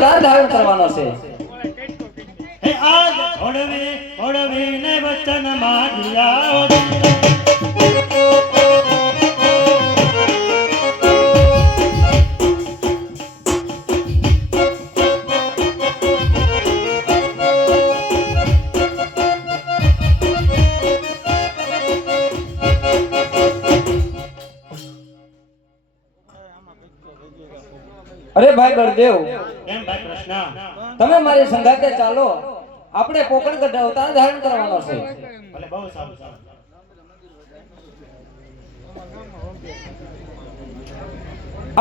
ધારણ કરવાનો છે. હે આજ ઓડવી ને વચન માંગ્યા અરે ભાઈ બળદેવ, કેમ ભાઈ કૃષ્ણ? તમે મારી સંગાતે ચાલો, આપણે પોકણગઢ અવતાર ધારણ કરવાનો છે. ભલે બહુ સારું સારું.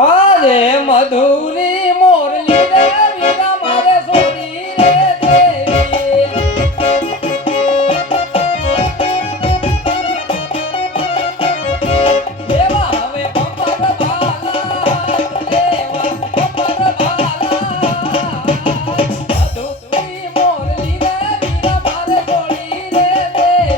આજે મધુરી મોરલી રે વીરા મારે સોની રે દેવી. દેવા હવે પંપર ભાલા, દેવા પંપર ભાલા. મધુરી મોરલી રે વીરા મારે સોની રે દેવી.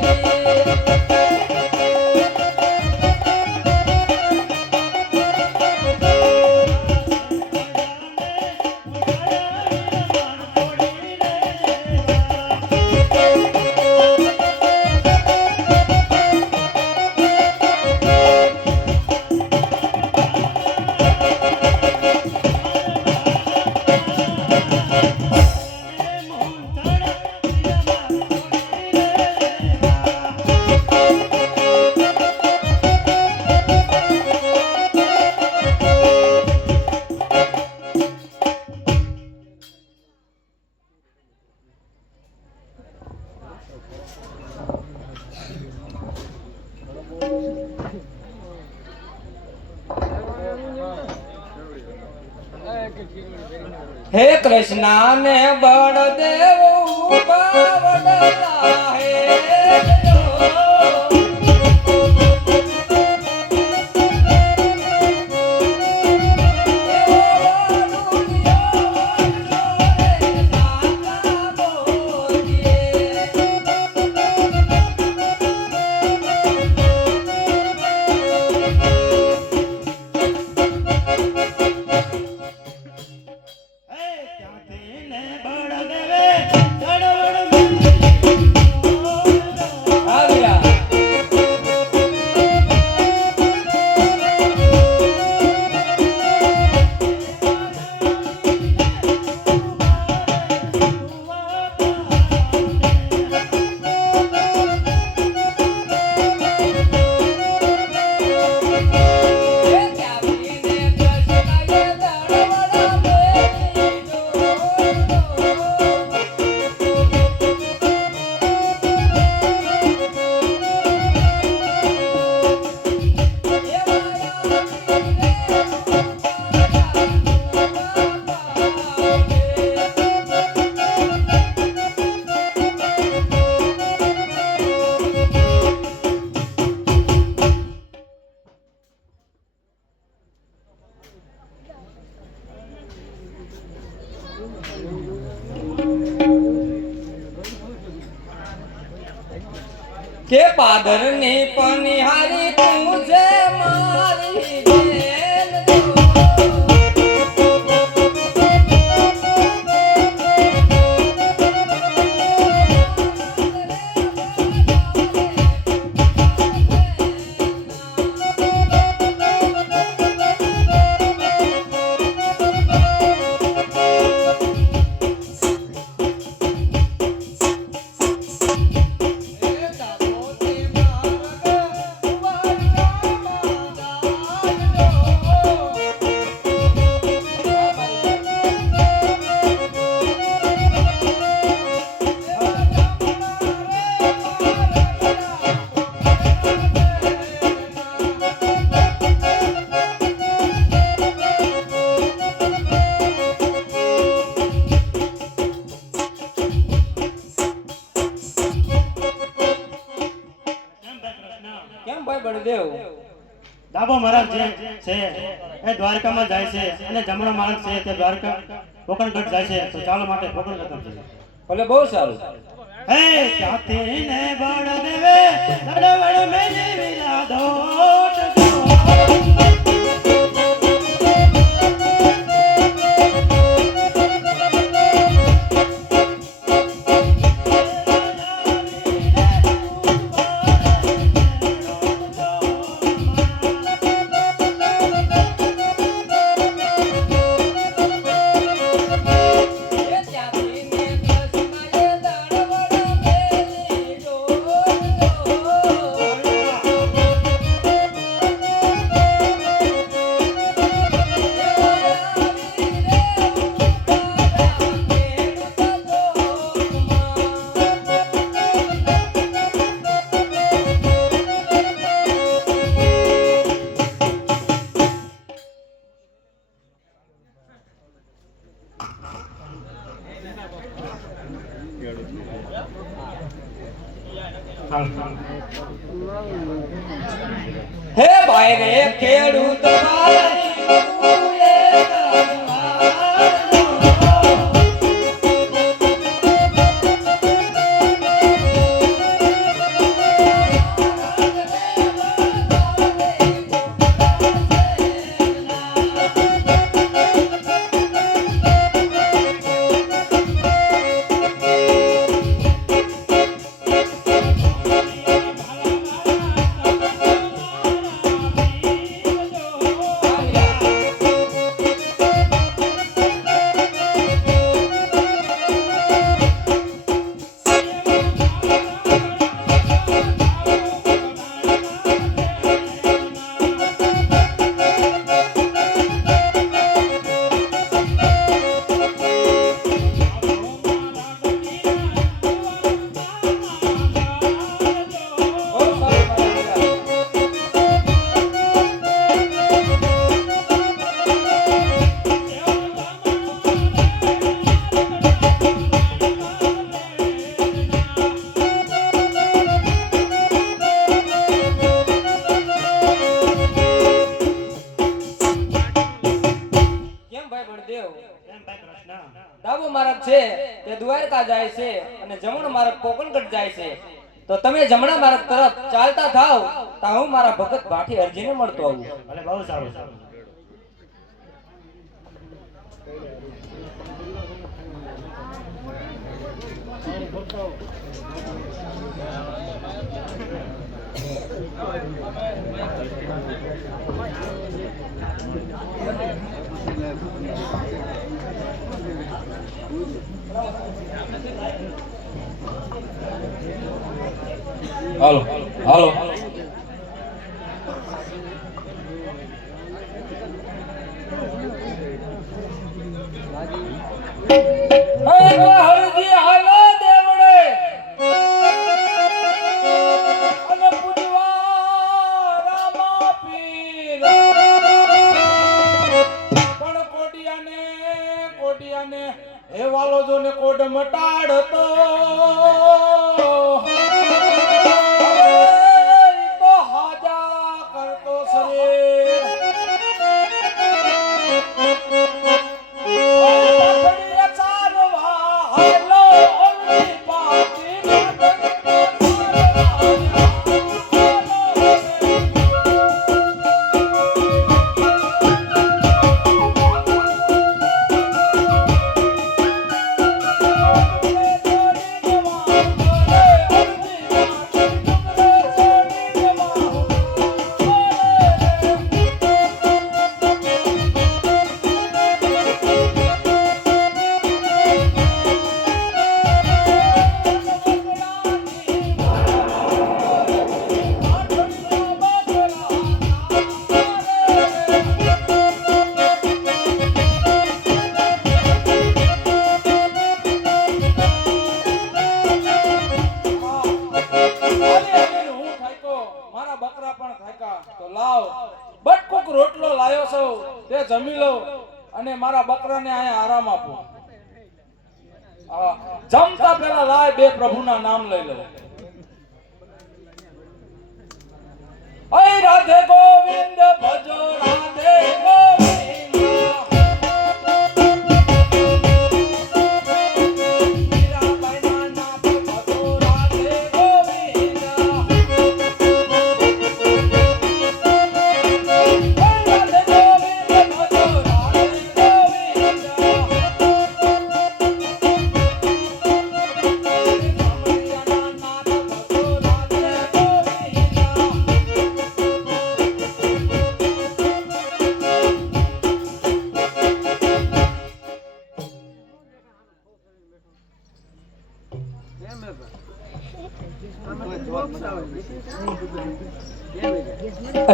હે કૃષ્ણ ને બળદેવ બાવડલા હે કે પાદર ની પનિહારી તું છે મારી બેન જો. કેમ ભાઈ બળદેવ? ડાબો માર્ગ જે છે એ દ્વારકામાં જાય છે અને જમણો માર્ગ છે તે દ્વારકા પોકણગઢ જાય છે. તો ચાલો માટે પોકણગઢ જઈએ. ભલે બહુ સારું. હે ત્યાંથી ને બળદેવે દડવડ મેલી દોટ જો. હે ભાઈ રે ખેડૂત ભાઈ તું એક ડાબો માર્ગ છે તે દ્વારકા જાય છે અને જમણો માર્ગ પોકણગઢ જાય છે. તો તમે જમણા માર્ગ તરફ ચાલતા થાવ તો હું મારા ભગત ભાઠી અરજીને મળતો આવું. ભલે બહુ સારું. હાલો હાલો હરજી હાલો દેવડે અને પૂજવા રામા પીર પણ કોડિયાને હે વાલો જો ને કોડ મટાડતો રોટલો લાયો છો તે જમી લો અને મારા બકરાને અહીંયા આરામ આપો. જમતા પહેલા લાય બે પ્રભુના નામ લઈ લો. અય રાધે ગોવિંદ ભજો રાધે ગોવિંદ.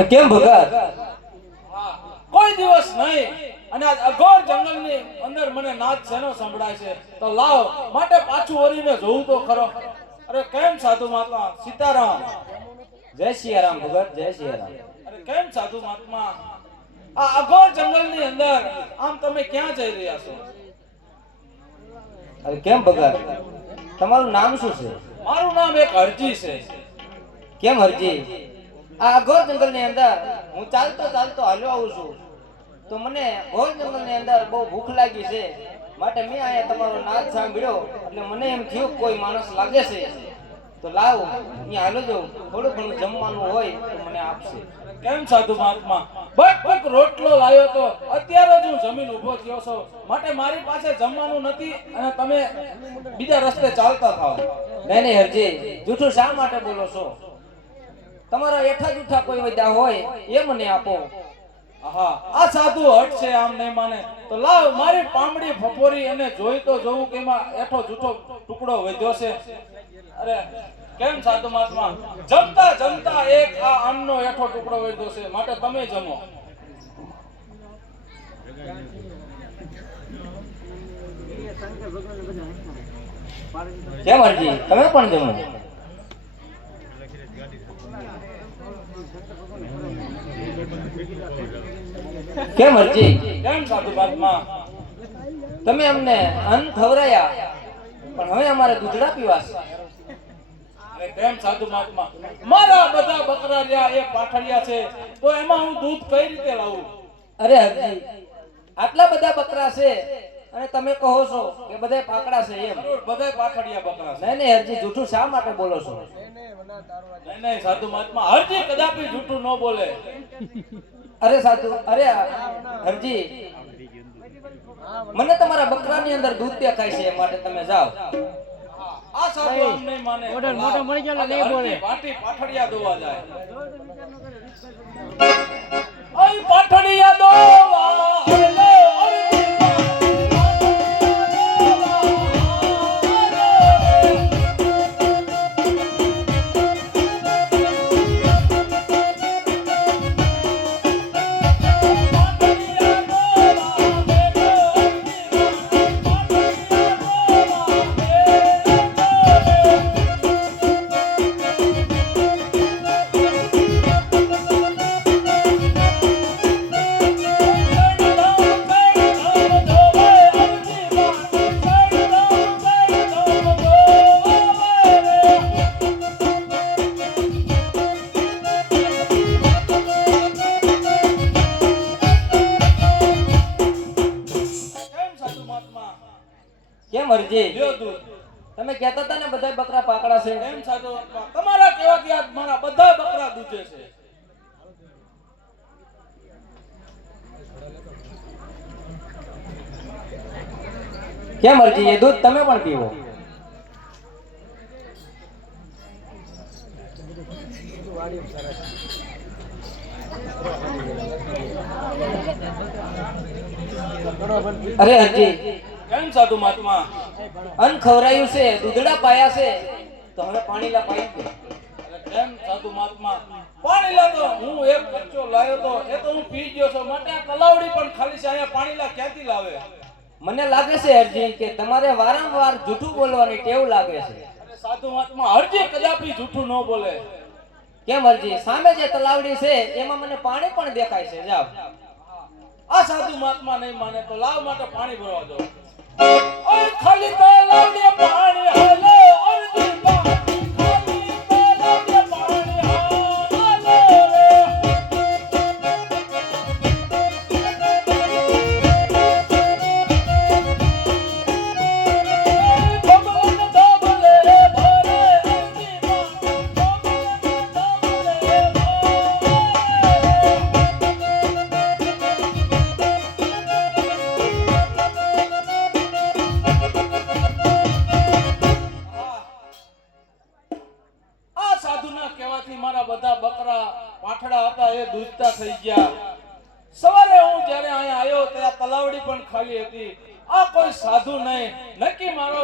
કેમ ભગત કોઈ દિવસ નહીં અને આ અઘોર જંગલની અંદર મને નાદ શેનો સંભળાય છે તો લાવ માટે પાછું વળીને જોઉં તો ખરો. અરે કેમ સાધુ મહાત્મા સીતારામ. જય સિયારામ ભગત જય સિયારામ. અરે કેમ સાધુ મહાત્મા આ અઘોર જંગલની અંદર આમ તમે ક્યાં જઈ રહ્યા છો? અરે કેમ ભગત તમારું નામ શું છે? મારું નામ એક હરજી છે. કેમ હરજી? આ અઘોર જંગલની અંદર હું ચાલતો ચાલતો હાલ્યો આવું છું, તો મને ઘોર જંગલની અંદર બહુ ભૂખ લાગી છે, માટે મેં અહીંયા તમારો નાદ સાંભળ્યો એટલે મને એમ થયું કોઈ માણસ લાગે છે, તો લાવ અહીંયા હાલો જાઉં, થોડું ઘણું જમવાનું હોય તો મને આપશે. કેમ સાધુ મહાત્મા? બક રોટલો લાવ્યો તો અત્યારે જ હું જમીન ઊભો થયો છું, માટે મારી પાસે જમવાનું નથી અને તમે બીજા રસ્તે ચાલતા થાઓ. નહીં નહીં હરજી, જૂઠું શા માટે બોલો છો? તમારા એઠા જૂઠા કોઈ વધ્યા હોય એ મને આપો. હા, આ સાધુ હટ છે, આમ નહીં માને તો લાવ મારી પામડી ફફોરી અને જોઈ તો જોઉં કે એમાં એઠો જૂઠો ટુકડો વધ્યો છે. અરે કેમ સાધુ મહાત્મા? જમતા જમતા એક આ અન્નનો એઠો ટુકડો વધ્યો છે, માટે તમે જમો. કેમ હરજી, તમે પણ જમો. કેમ હરજી? કેમ સાધુ મહાત્મા? તમે અમને અન્ન ખવરાયા, પણ હવે અમારે દૂધડા પીવાશે. અરે કેમ સાધુ મહાત્મા? મારા બધા બકરા રહ્યા એ પાઠડિયા છે, તો એમાં હું દૂધ કઈ રીતે લાવું? અરે હરજી, આટલા બધા બકરા છે અને તમે કહો છો કે બધા પાકડા છે એમ? બધા પાઠડિયા બકરા છે. નહીં નહીં હરજી, જૂઠું શા માટે બોલો છો? નહીં નહીં સાધુ મહાત્મા, હરજી કદાપી જૂઠું ન બોલે. અરે સાધુ, અરે હરજી, મને તમારા બકરાની અંદર દૂધ દેખાય છે, માટે તમે જાઓ. આ સાધુ આમ નહીં માને. મોટો મળી ગયો ને બોલે. વાટી પાઠડિયા દોવા જાય. ઓય પાઠડિયા દોવા હેલો કેમ હરજી? લ્યો દૂધ. તમે કહેતા હતા ને બધા બકરા પાકડા છે. કેમ સાધુ મહાત્મા? તમારા કહેવાથી આજ મારા બધા બકરા દૂધે છે. કેમ હરજી, એ દૂધ તમે પણ પીવો. અરે હરજી, કેમ સાધુ મહાત્મા? અન્ન ખવરાયું છે, દૂધડા પાયા છે, તો હવે પાણી લા પાઈ દે. અરે કેમ સાધુ મહાત્મા? પાણી લાતો હું એક કચ્ચો લાવ્યો તો એ તો હું પી ગયો છું, માટે આ તલાવડી પણ ખાલી છે, અહીંયા પાણી લા ક્યાંથી લાવે? મને લાગે છે હરજી કે તમારે વારંવાર જૂઠું બોલવાની ટેવ લાગે છે. અરે સાધુ મહાત્મા, હરજી કદાપી જૂઠું ન બોલે. કેમ હરજી? સામે જે તલાવડી છે એમાં મને પાણી પણ દેખાય છે. જાઓ. આ સાધુ મહાત્મા નહીં માને તો લાવ માટે પાણી ભરવા દો. ઓય ખાલી તલાવડી પાણી હાલો અરજી પાણી, ખાલી તલાવડી પાણી હાલો રે. ભગવાન ધબલે ભરે અરજી પાણી, ભગવાન ધબલે ભરે. આ સાધુના કહેવાથી મારા બધા બકરા પાઠડા હતા એ દૂધતા થઈ ગયા. સવારે હું જ્યારે અહીંયા આવ્યો ત્યારે તલાવડી પણ ખાલી હતી. આ કોઈ સાધુ નહીં, નક્કી મારો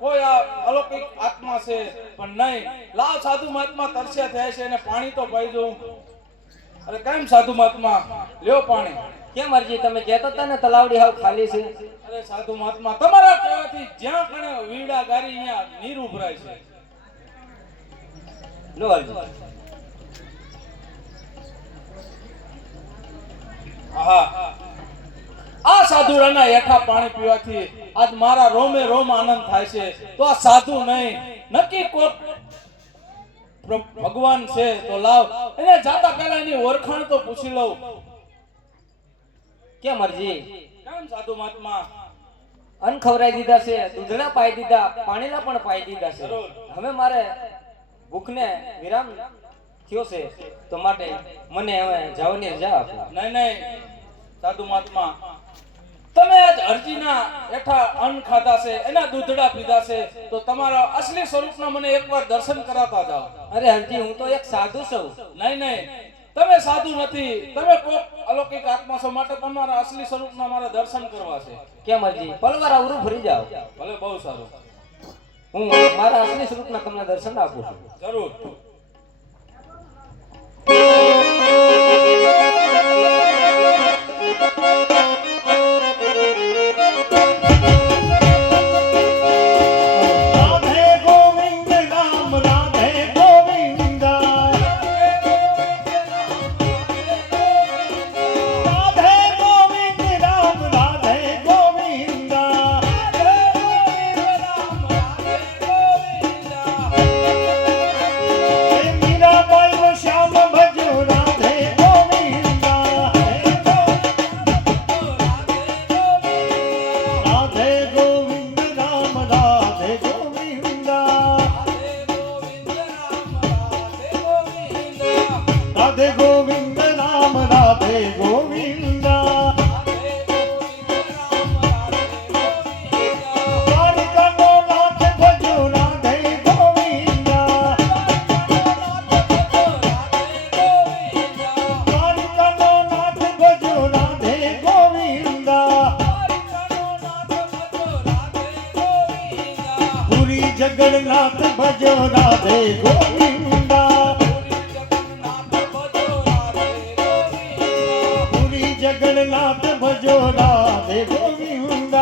કોઈ આ અલૌકિક આત્મા છે, પણ નહીં. લાવ સાધુ મહાત્મા તરસ્યા થયા છે, એને પાણી તો પાઈ દઉં. અરે કેમ સાધુ મહાત્મા? લ્યો પાણી. કેમ હરજી, તમે કહેતા હતા ને તલાવડી હાવ ખાલી છે? અરે સાધુ મહાત્મા, તમારા કહેવાથી જ્યાં કણે વીડા ગારી અહીંયા નીર ઉભરાય છે. લો હરજી. હા આ સાધુરાના હેઠા પાણી પીવાથી આજ મારા રોમે રોમ આનંદ થાય છે. તો આ સાધુ નહીં, નક્કી કોક ભગવાન છે. તો લાવ એને જાતા પહેલા એની ઓળખાણ તો પૂછી લઉં. કેમ હરજી? કેમ સાધુ મહાત્મા? અન્ન ખવડાવી દીધા છે, દૂધના પાઈ દીધા, પાણીના પણ પાઈ દીધા છે. હવે મારે ભૂખને વિરામ થયો છે, તો માટે મને હવે જવાની રજા આપો. નહીં નહીં સાધુ મહાત્મા, તમે આજ અરજીના હેઠા અન્ન ખાધા છે, એના દૂધડા પીધા છે, તો તમારા અસલી સ્વરૂપના મને એકવાર દર્શન કરાવતા જાઓ. અરે હરજી, હું તો એક સાધુ છું. નહીં નહીં, તમે સાધુ નથી, તમે કોક અલૌકિક આત્મા છો. માટે તમારા અસલી સ્વરૂપના મારા દર્શન કરવા છે. કેમ હરજી? પલવાર આવરું ફરી જાઓ. ભલે, બહુ સારું. હું મારા અસલી સ્વરૂપના તમને દર્શન આપું છું. જરૂર. રાધે ગોવિંદ રામ રાધે ગોવિંદ, રાધે ગોવિંદ રામ રાધે ગોવિંદ, મીરાબાઈ નો શ્યામ ભજો રાધે ગોવિંદ, રાધે ગોવિંદ રામ રાધે ગોવિંદ, રાધે ગોવિંદ રામ રાધે ગોવિંદ, દ્વારિકાનો નાથ ભજો રાધે ગોવિંદ, દ્વારિકાનો નાથ ભજો રાધે ગોવિંદ, પુરી જગન્નાથ ભજો રાધે ગોવિંદ, પુરી જગન્નાથ ભજો રાધે ગોવિંદ,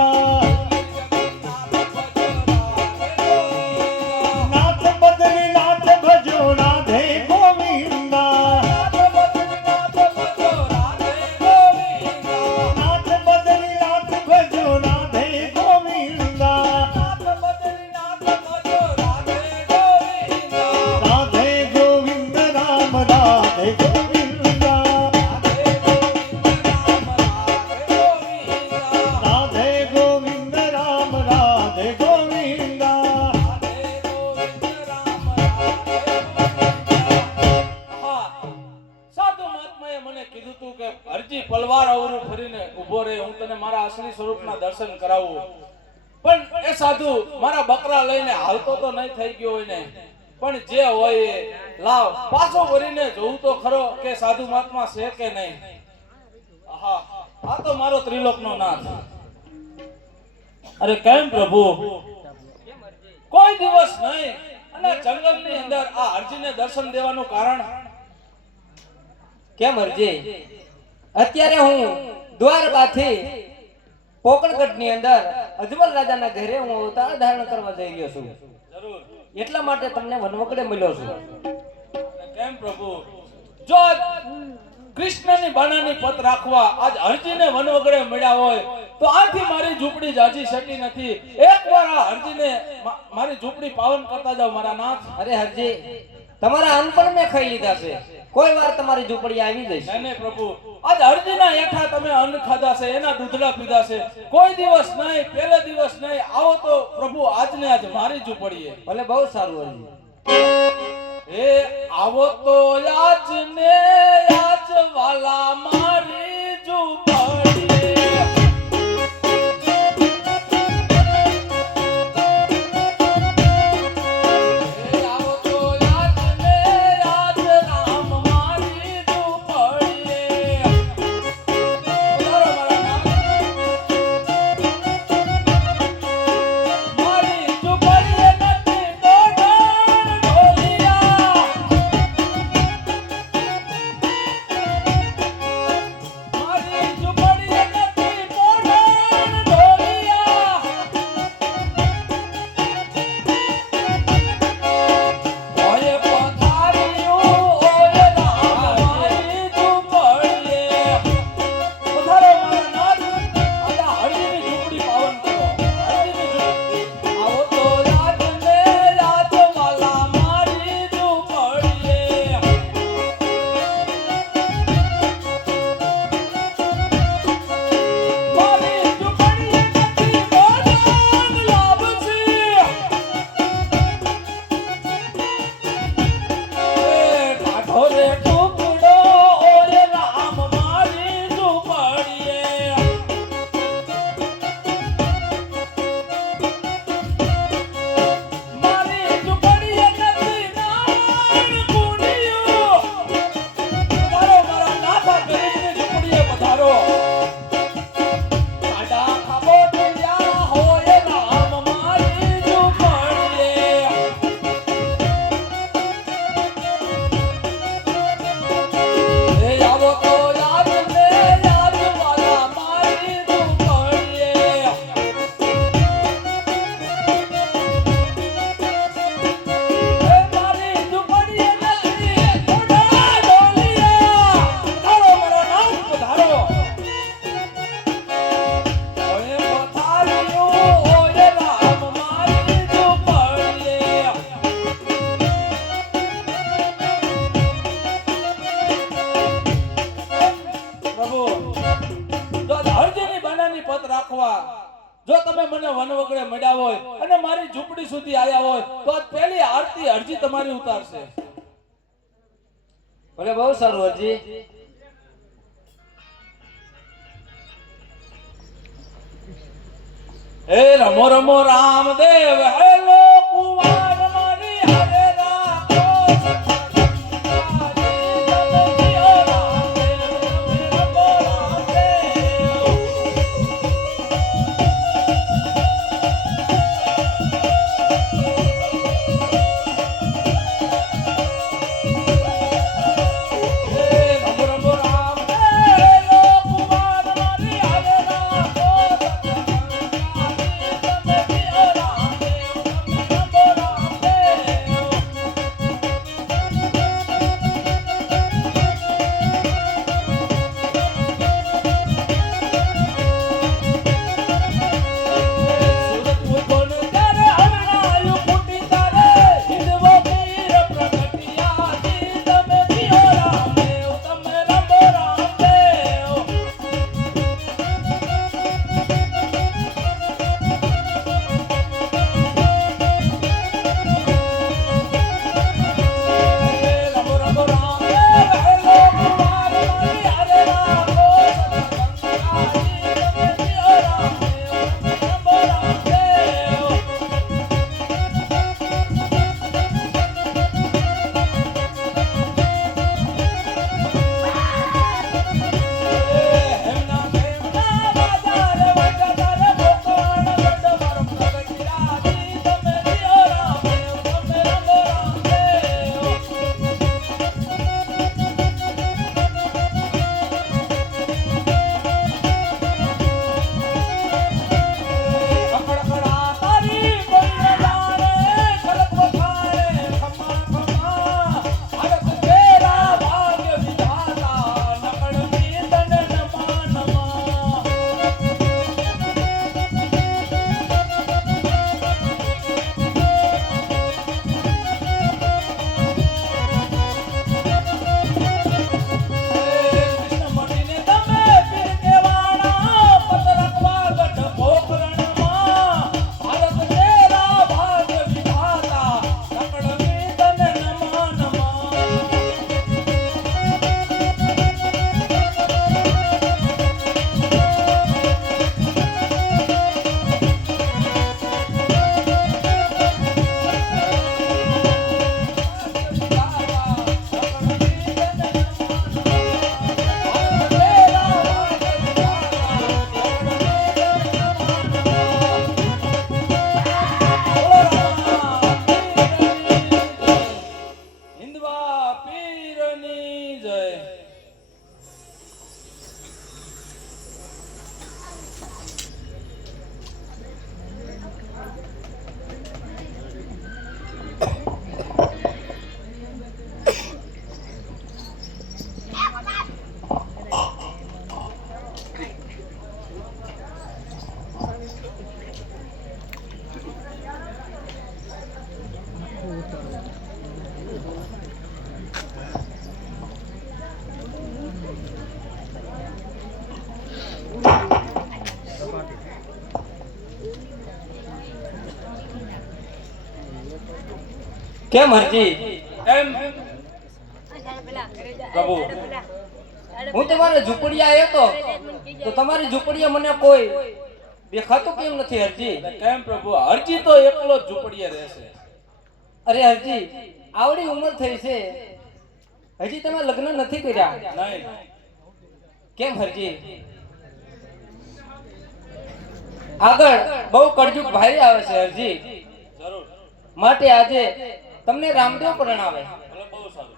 નાથ બદ્રીનાથ ભજો રાધે ગોવિંદ, નાથ બદ્રીનાથ ભજો રાધે ગોવિંદ, રાધે ગોવિંદ રામ રાધે ગોવિંદ, રાધે ગોવિંદ રામ રાધે ગોવિંદ, હા, સાધુ મહાત્માએ મને કીધું તું કે હરજી પલવાર અવરું ફરીને ઊભો રહે, હું તને મારા અસલી સ્વરૂપના દર્શન કરાવું. પણ એ સાધુ મારા બકરા લઈને હાલતો તો નહીં થઈ ગયો હોય ને, પણ જે હોય એ લાવ પાછો વળીને જોઉં તો ખરો કે સાધુ મહાત્મા છે કે નહીં. હા, આ તો મારો ત્રિલોકનો નાથ. અરે કેમ પ્રભુ, કોઈ દિવસ નહીં અને જંગલની અંદર આ હરજીને દર્શન દેવાનું કારણ? કેમ હરજી? અત્યારે હું દ્વારકાથી પોકણગઢની અંદર અજમલ રાજાના ઘરે હું અવતાર ધારણ કરવા જઈ રહ્યો છું. જરૂર. એટલા માટે તમને વનવગડે મળ્યો છું. કેમ પ્રભુ, જો આજ કૃષ્ણની બાણાની પત રાખવા આજ હરજીને વનવગડે મળ્યા હોય તો આથી મારી ઝૂંપડી જાજી શકી નથી. એકવાર આ હરજીને મારી ઝૂંપડી પાવન કરતા જાવ મારા નાથ. અરે હરજી, તમારા અન્ન પણ મેં ખાઈ લીધા છે, કોઈ વાર તમારી ઝૂંપડી આવી જઈશ. નહીં નહીં પ્રભુ, આજ હરજીના હેઠા તમે અન્ન ખાધા છે, એના દૂધડા પીધા છે, કોઈ દિવસ નહીં, પહેલે દિવસ નહીં. આવો તો પ્રભુ આજને આજ મારી ઝૂંપડીએ. ભલે, બહુ સારું હરજી. હે આવો તો આજ ને આજ વાલા મારી ઝૂંપડીએ. હે આવો તો આજ ને આજ રામ મારી ઝૂંપડીએ. પધારો મારા નાથ. મારી ઝૂંપડીએ નથી દોડાણ ઢોલિયા. તમે મને વન વગડે મળ્યા હોય અને મારી ઝૂંપડી સુધી આવ્યા હોય તો આજ પહેલી આરતી અરજી તમારી ઉતારશે. ભલે બહુ સારું હરજી. હે રમો રમો રામદેવ હેલો કુમાર મારી હરે રાખો કેમ હરજી? એમ પ્રભુ હું તમારે ઝૂંપડીયા આવ્યો તો તમારી ઝૂંપડીએ મને કોઈ દેખાતું કેમ નથી હરજી? કેમ પ્રભુ હરજી તો એકલો જ ઝૂંપડીએ રહેશે. અરે હરજી, આવડી ઉંમર થઈ છે, હજી તમે લગ્ન નથી કર્યા. નહીં. કેમ હરજી? આગળ બહુ કળજુગ ભાઈ આવે છે હરજી, જરૂર. માટે આજે તમને રામદેવ પરણાવે. ભલે બહુ સારું.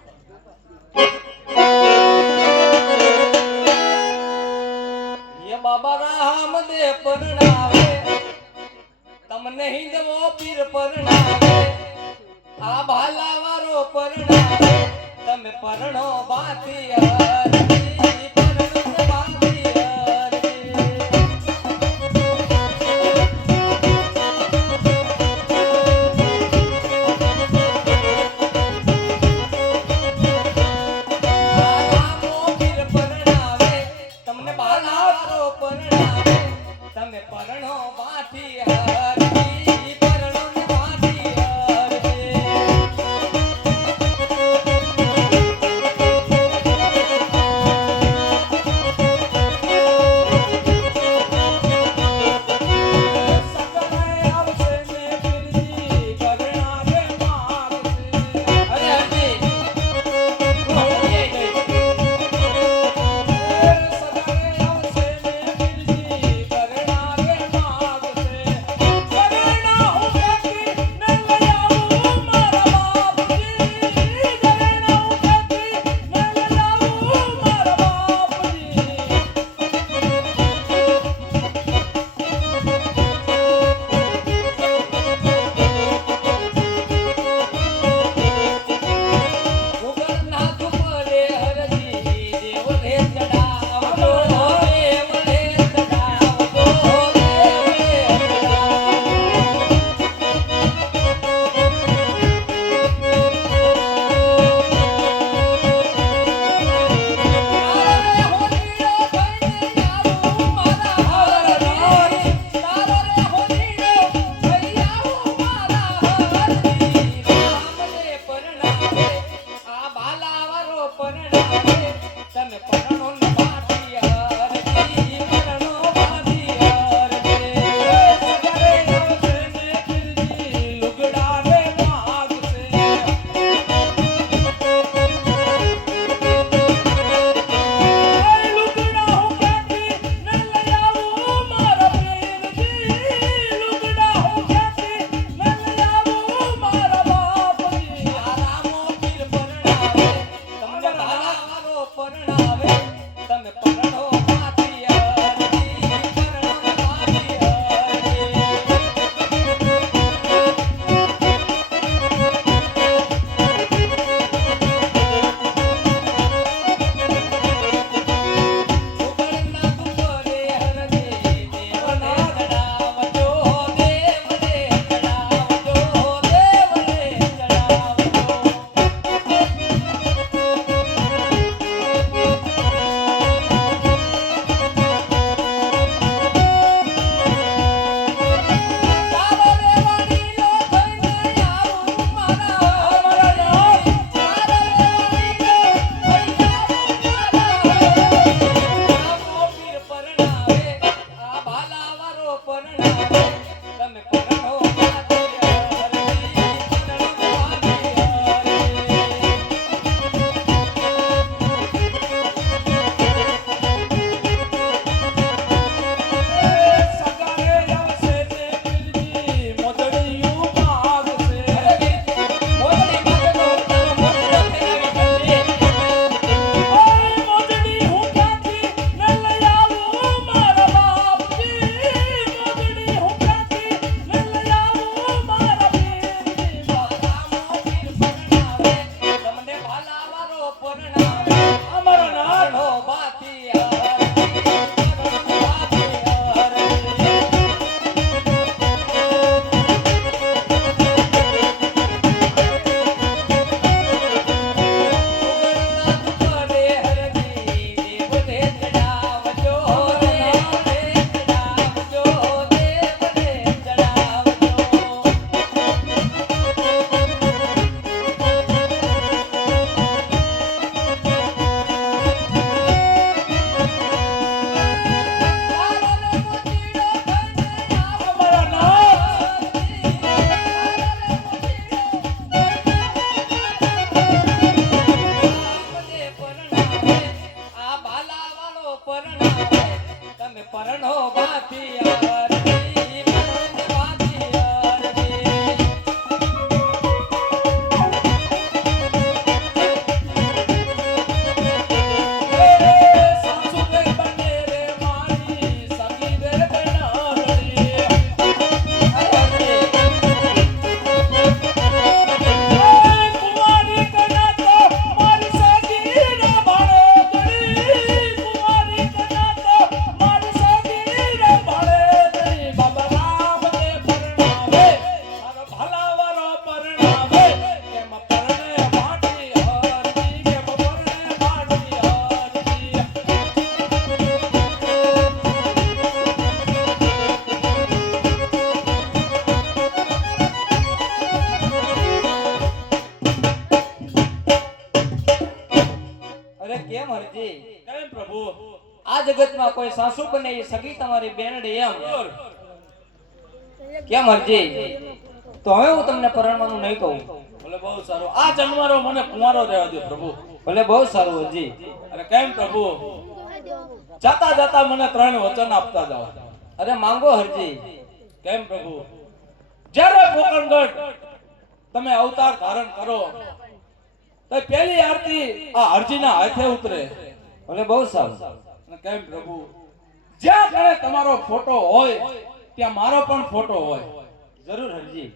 ये बाबा रामदेव परणावे, તમને હિંદવો પીર પરણાવે, આ ભાલાવારો પરણાવે, તમે પરણો બાથી હરજી, પરણો બાથી હરજી. આ રામો પીર પરણાવે, તમને ભાલાવારો પરણાવે, તમે પરણો બાથી મારી હારજી પરણો ને મારી હારજી સગને આવશે ને પીરજી કરણા રે માગશે અરે હરજી તું હમણાં ગઈ સગને આવશે ને પીરજી કરણા રે માગશે જગતમાં કોઈ સાસુ બને એ સગી તમારી બેનડી એમ કેમ હરજી? તો હવે હું તમને પરણવાનું નહીં કહું. ભલે બહુ સારું, આ જન્મારો મને કુંવારો રહેવા દો પ્રભુ. ભલે બહુ સારું હરજી. અરે કેમ પ્રભુ? જાતા જાતા મને 3 વચન આપતા જાઓ. અરે માંગો હરજી. કેમ પ્રભુ? જ્યારે પોકણગઢ તમે અવતાર ધારણ કરો તો પહેલી આરતી આ હરજીના હાથે ઉતરે. ભલે બહુ સારું. અને કેમ પ્રભુ? જ્યાં કણે તમારો ફોટો હોય ત્યાં મારો પણ ફોટો હોય. જરૂર હરજી.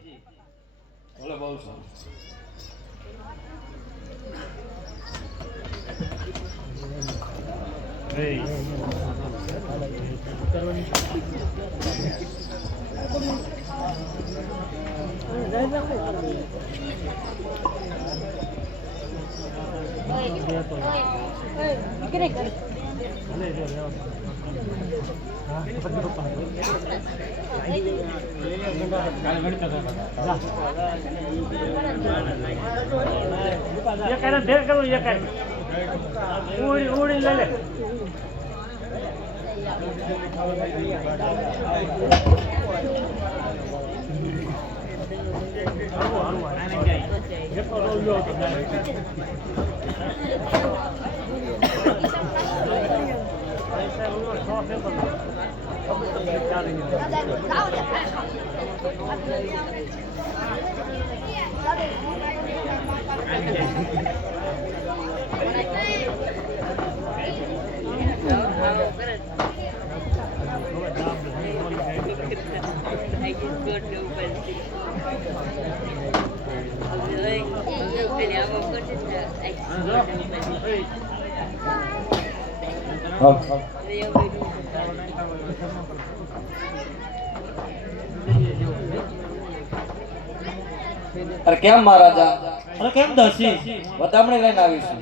ભલે બહુ સારું. ઉડી લે લે અરે કેમ મહારાજા? અરે કેમ દાસી? વધામણી લઈને આવીશું.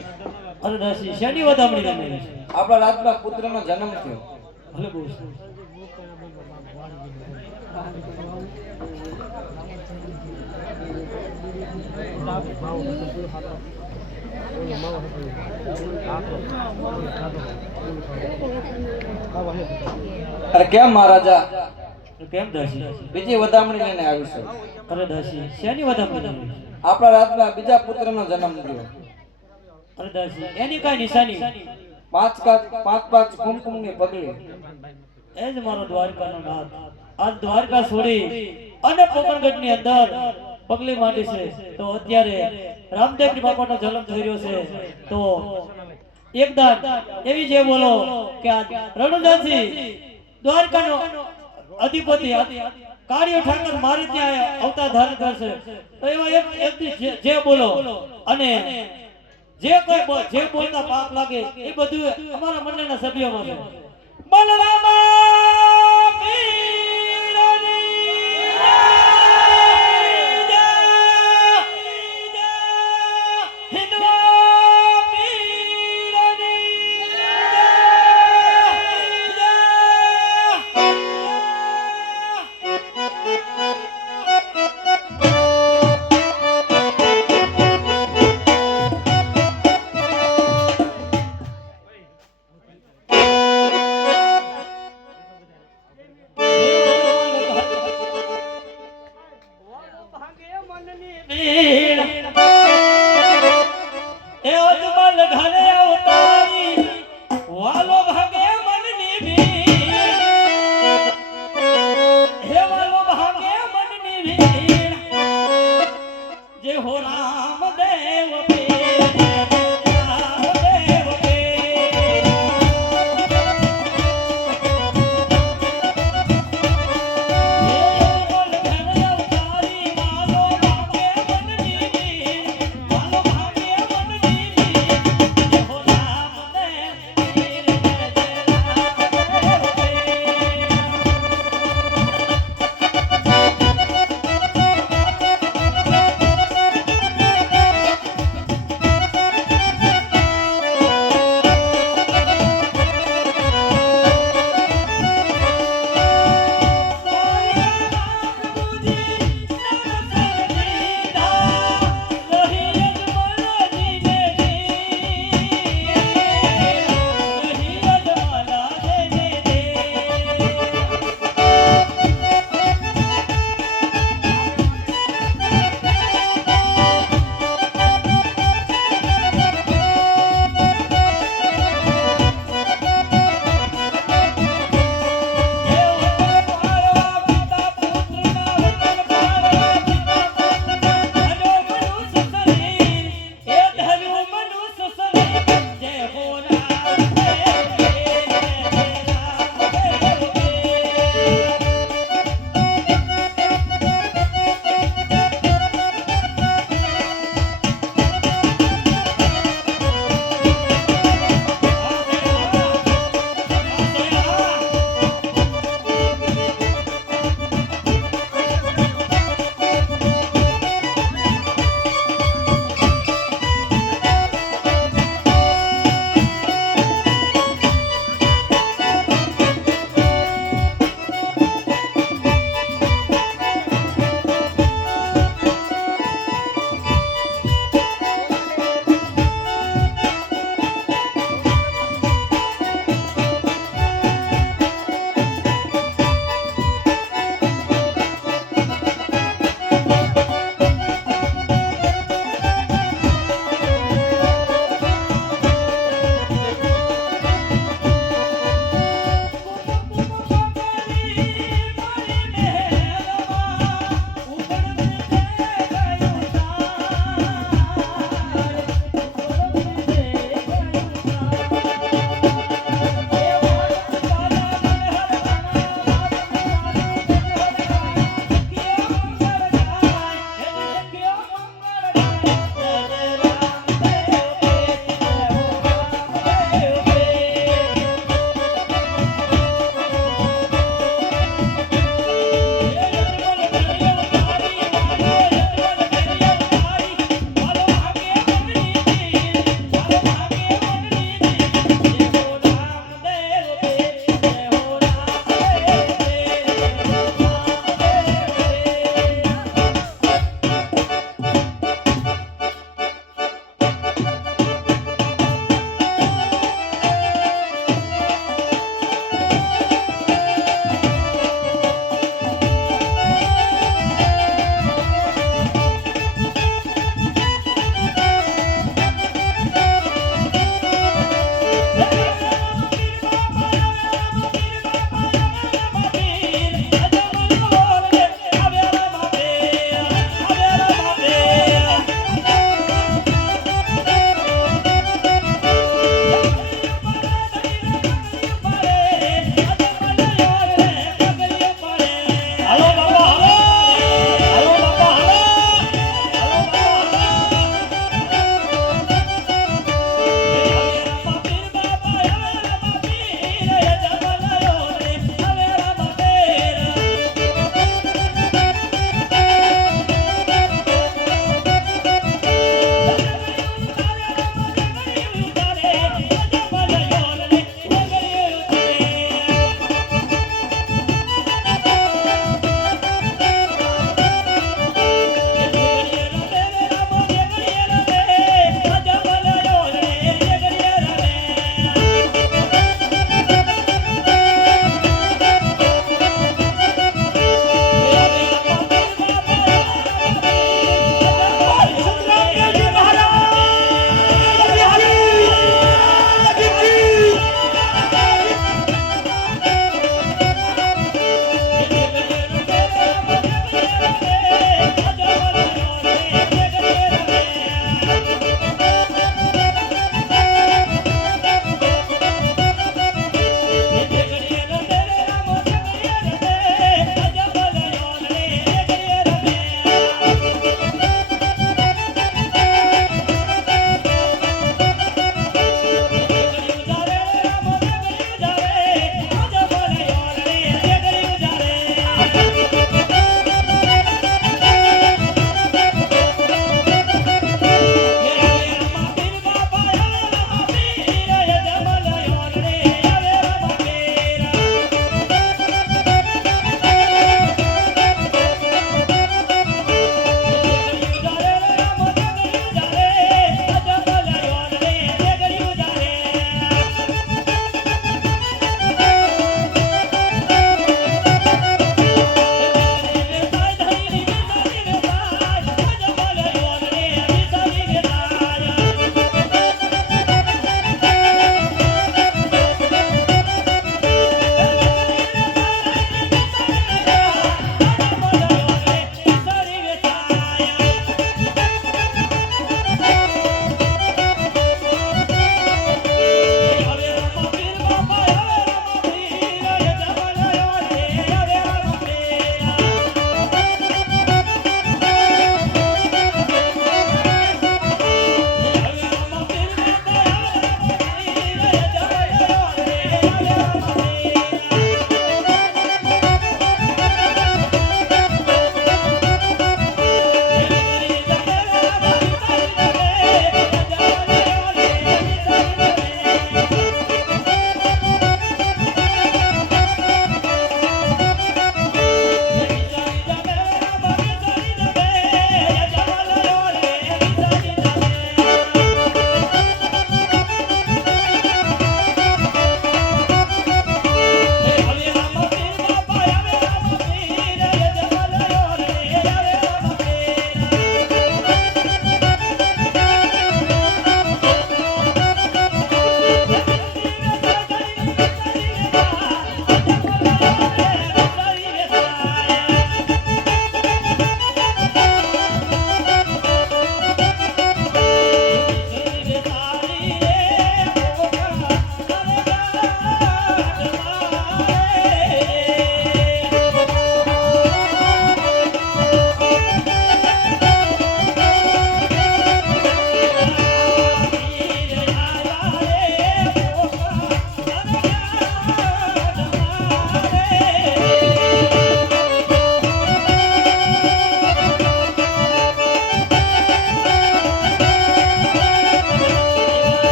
અરે દાસી શેની વધામણી લઈને આવી છે? આપણા રાજમાં પુત્રનો જન્મ થયો. ભલે બહુ સારું. અરે કેમ મહારાજા? કેમ દાસી? બીજી વધામણી લઈને આવીશું. અરે દાસી શેની વધામણી લઈને આવી છે? આપણા રાજમાં બીજા પુત્રનો જન્મ થયો. અરે દાસી એની કઈ નિશાની? 5 કુમકુમની પગલી. એ જ મારો દ્વારકાનો નાથ. આ દ્વારકા છોડી અને પોકણગઢની અંદર પગલી માંડી છે. તો અત્યારે રામદેવજી બાપાનો જન્મ થઈ રહ્યો છે. તો એકદમ એવી જે બોલો કે આ રણુજાથી દ્વારકાનો અધિપતિ કાર્ય ઠાકર મારી ત્યાં અવતાર ધારણ કરશે. તો એવા એક જે બોલો અને જે કોઈ જે બોલતા પાપ લાગે એ બધું અમારા મંડળના સભ્યોમાં છે. બલરામા પીરની જય, હિંદવા પીરની જય, એ અજમલ ઘરે અવતારી વાલો ભાગે મનની ભીડ, હે વાલો ભાગે મનની ભીડ, જે હો રામદેવ પીર, રામદેવ પીર. હે અજમલ ઘરે અવતારી વાલો ભાગે મનની ભીડ, વાલો ભાગે મનની ભીડ, જે હો રામદેવ પીર, જય જય રામદેવ પીર.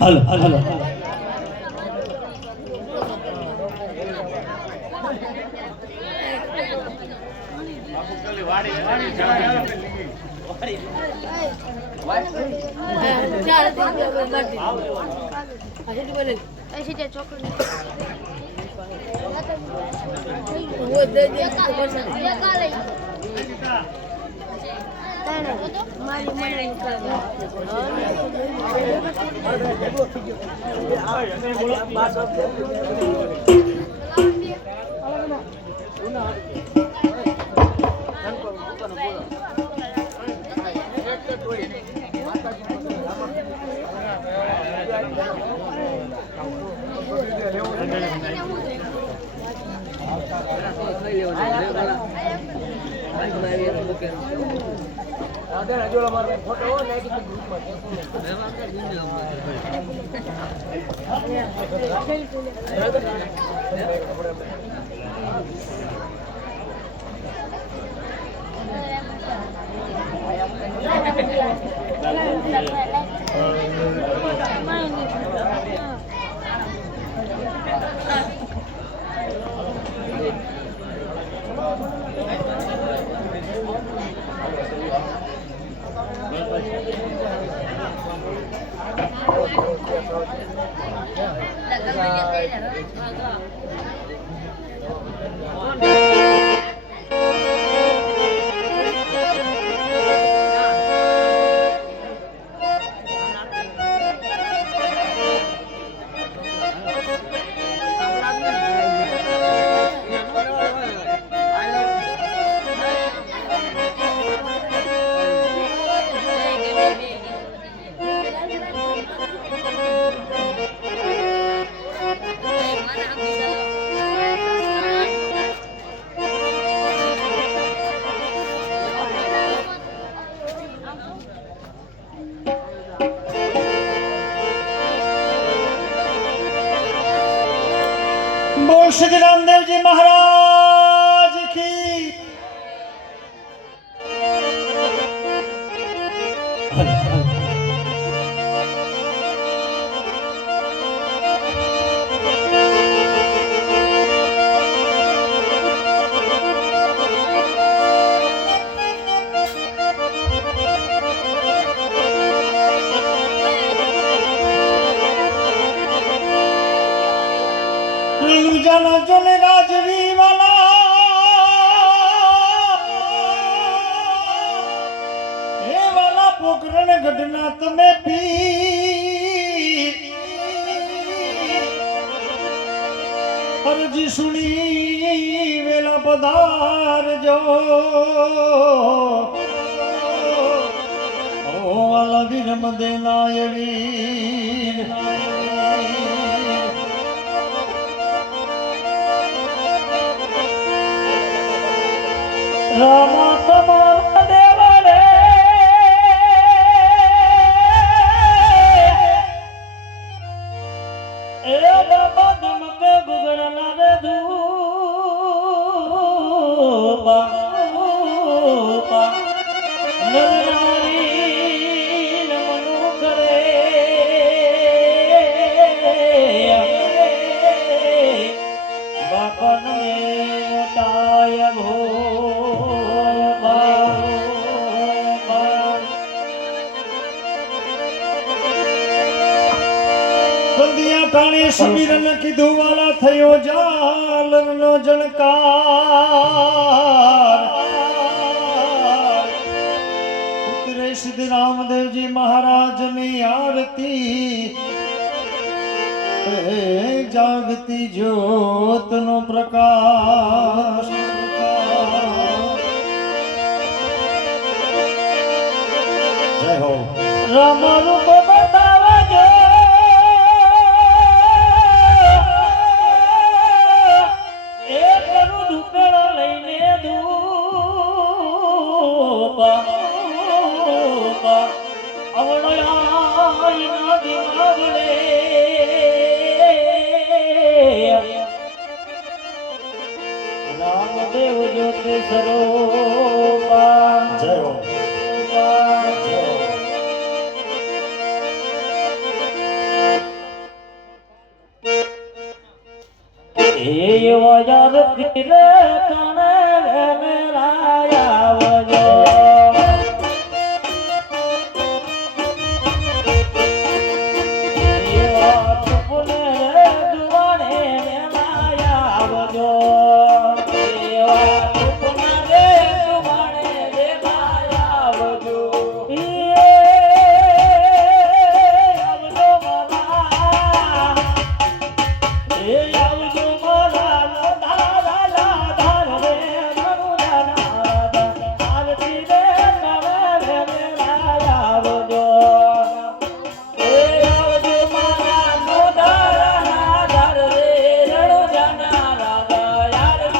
હાલો હાલો बोल श्री रामदेव जी महाराज की। जाना चले राजवी वाला हे वाला पोकरण गढ़ना तमे पी अर्जी सुनी वेला पधार जो ओ वाला विरम देना ये वीर रामा तमाम देवरे ए बाबा दमके गुगड़ लावे धूपा नरनारी मनु करे बापन में मोटाय भो ताणे समीरन कीधुं वाला थयो जालन नो जणकार જાગતી જ્યોતનો પ્રકાશ જય હો રામ રૂપ બતાવજો એ કરું દુકળ લઈને દૂપ અવળો આઈ ના દિવાગડે રામદેવ જ્યોતિ સરોપા જય હો જય હો વજર ધીરે કણે વેલાયા વજો યાર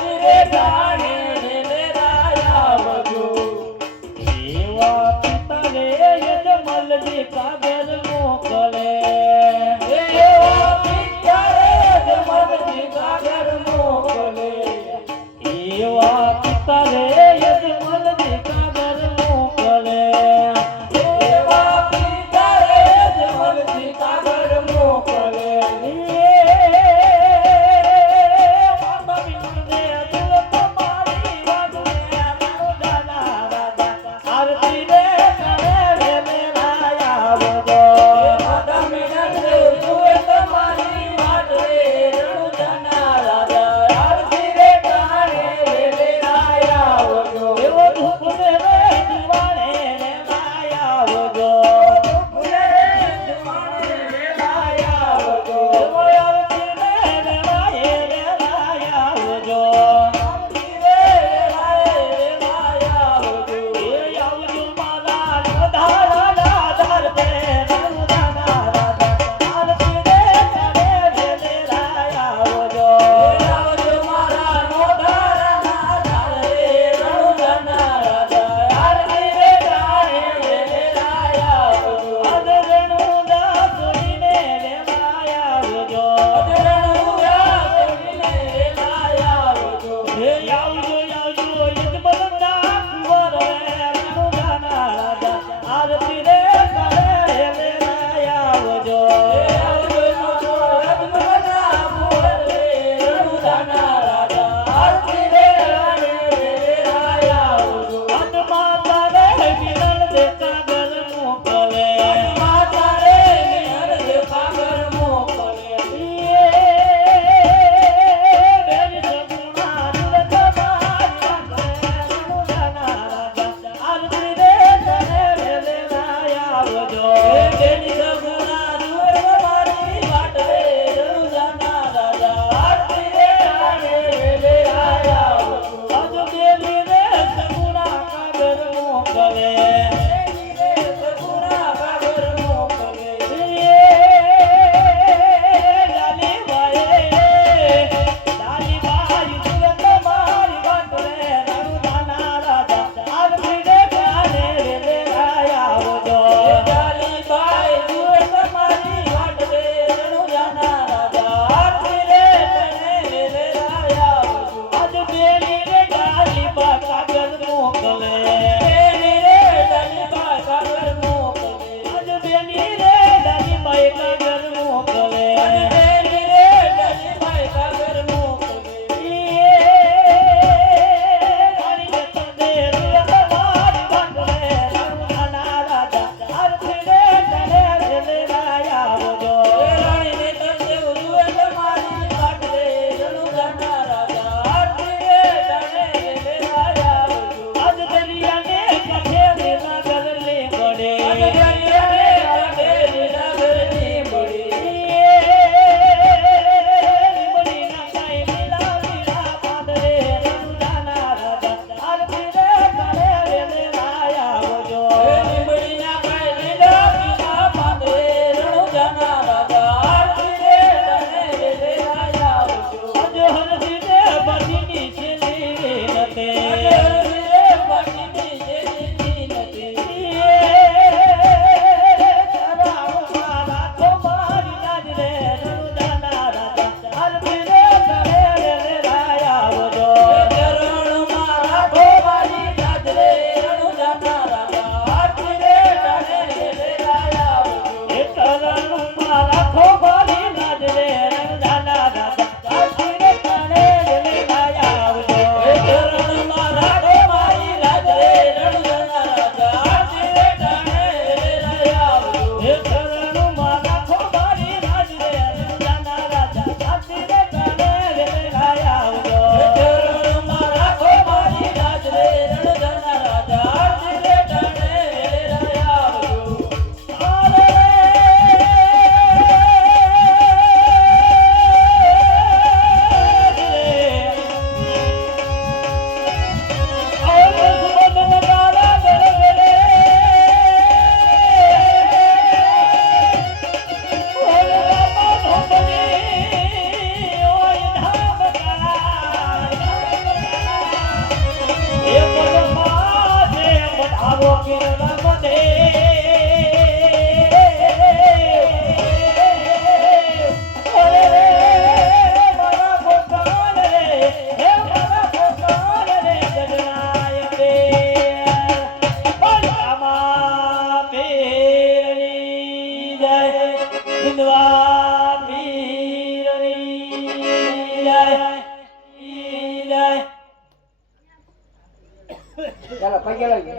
ચાલો પગે લાગી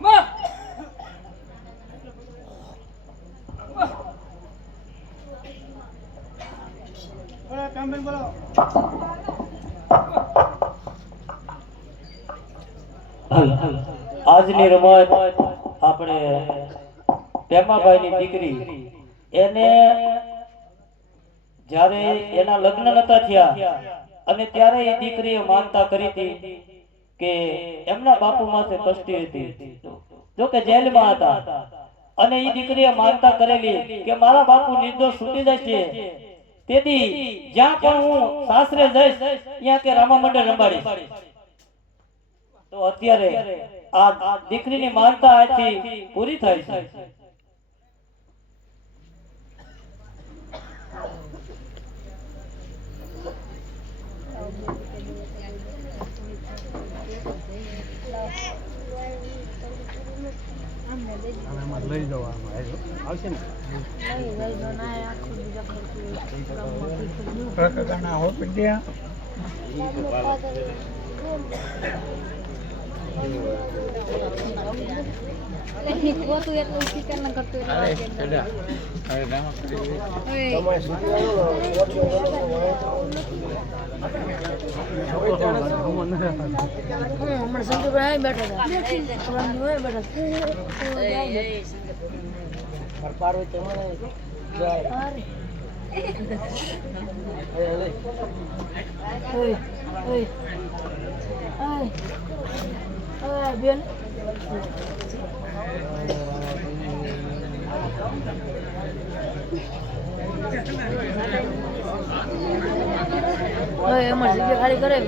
માં આજની રમત આપણે પેમાભાઈની દીકરી એને જ્યારે એના લગ્ન નતા થયા અને ત્યારે એ દીકરીએ માનતા કરી હતી કે એમના બાપુ માથે કષ્ટી હતી, જો કે જેલમાં હતા, અને એ દીકરીએ માનતા કરેલી કે મારા બાપુ નિર્દોષ છૂટી જશે, તેથી જ્યાં પણ હું સાસરે જઈશ ત્યાં કે રામા મંડળ રંબાડીશ. તો અત્યારે આ દીકરીની માનતા આજથી પૂરી થાય છે. લઈ જવા આવશે ને હોતું એટલું ફિકર ન કરતું હમણાં સંજુભાઈ બેઠા હતા પાર્વતી બેન એમાં જગ્યા ખાલી કરે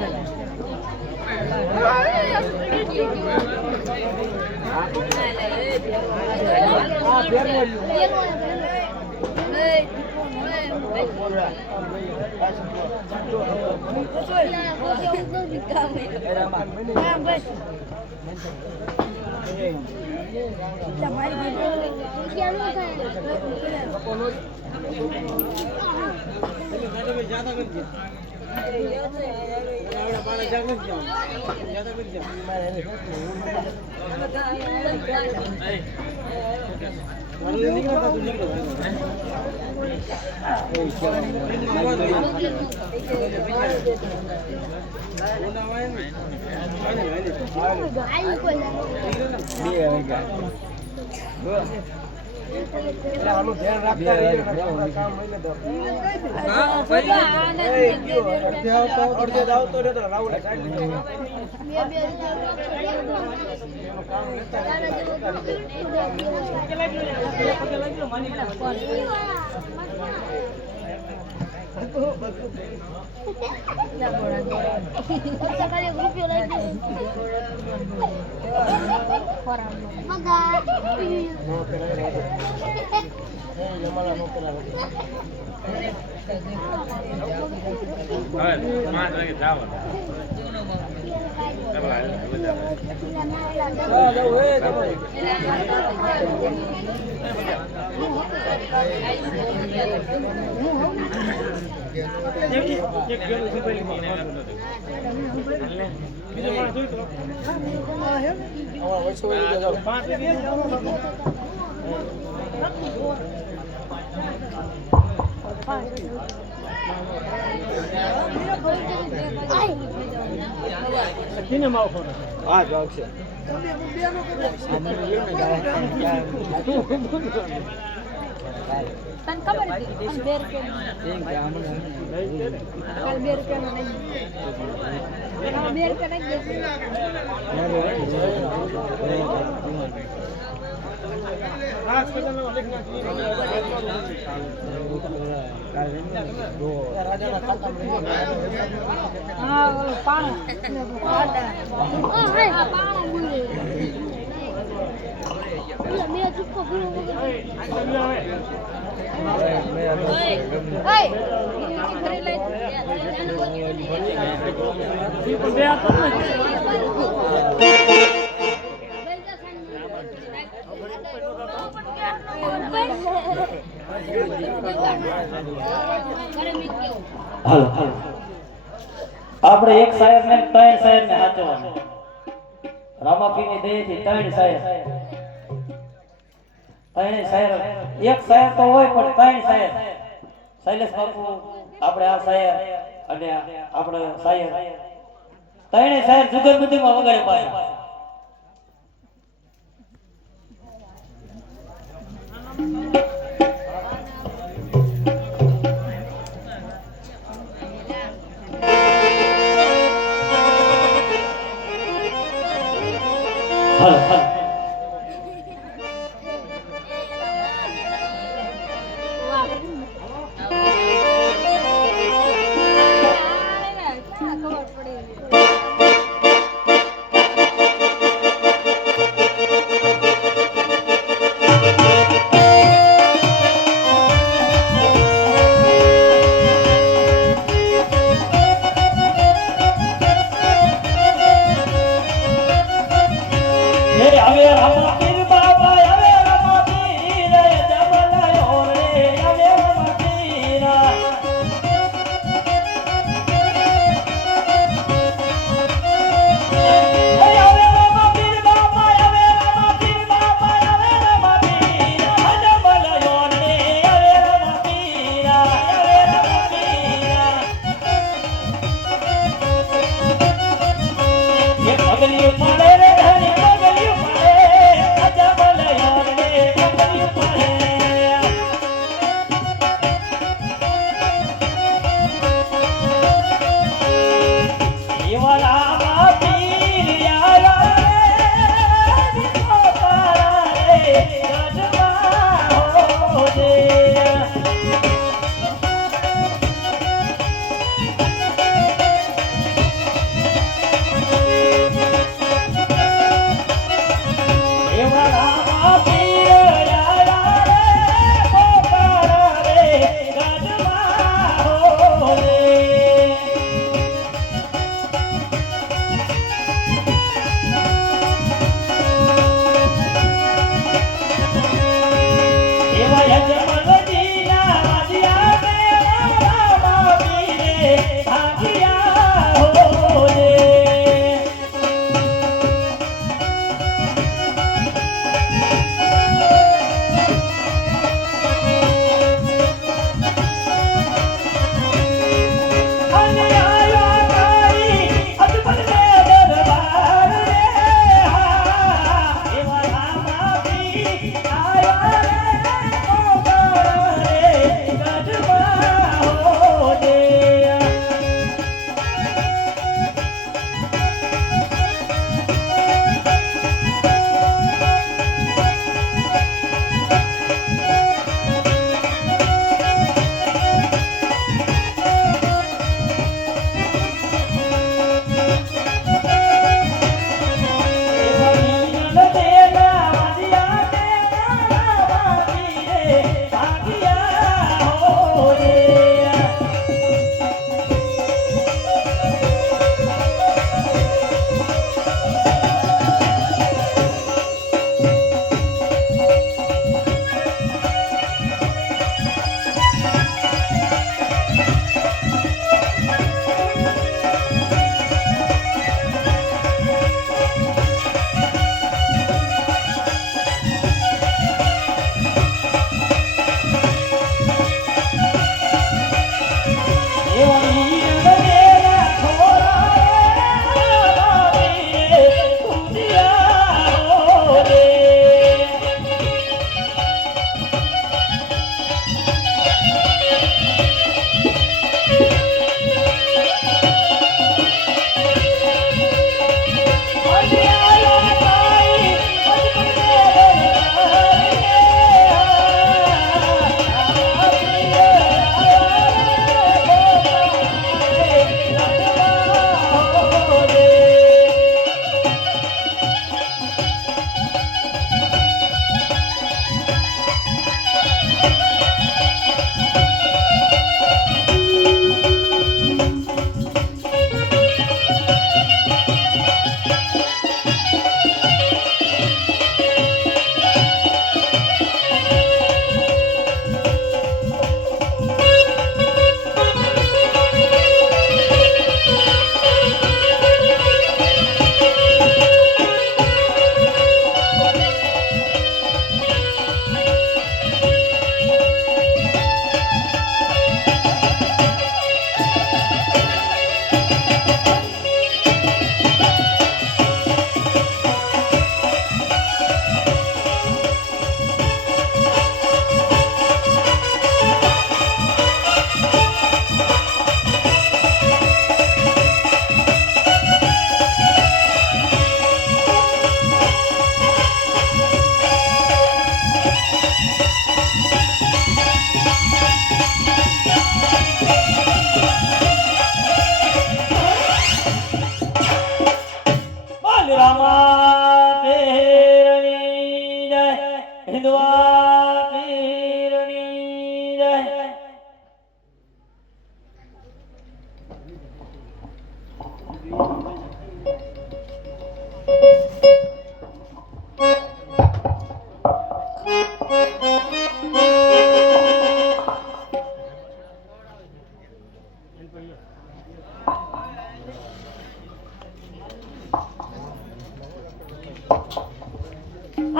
આનું ધ્યાન રાખતા કામ હા જવાબ છે તને ખબર હતી આમ 2 રૂપિયા નહીં 2 રૂપિયા નહીં હાલો આપણે એક શાયર ને ત્રણ શાયર ને હાચવાનું રામાપીરની દયાથી ત્રણ શાયર એક શાયર તો હોય પણ ત્રણ શાયર શૈલેષ બાપુ આપણે આ શાયર અને આપણે શાયર ત્રણે શાયર જુગલબંધીમાં વગાડે પાછા હાલ હાલ ખબર પડી હવે રામાપીર બાબા હવે રામાપીર જબલાયો રે હવે રામાપીર હવે રામાપીર બાબા હવે રામાપીર બાબા હવે રામાપીર જબલાયો રે હવે રામાપીર હવે રામાપીર એ પગલી પડે રે ધણી પગલી પડે અજબલાયો રે પગલી પડે એવા પીર યારા રે પોતારા રે ગજવા હો દે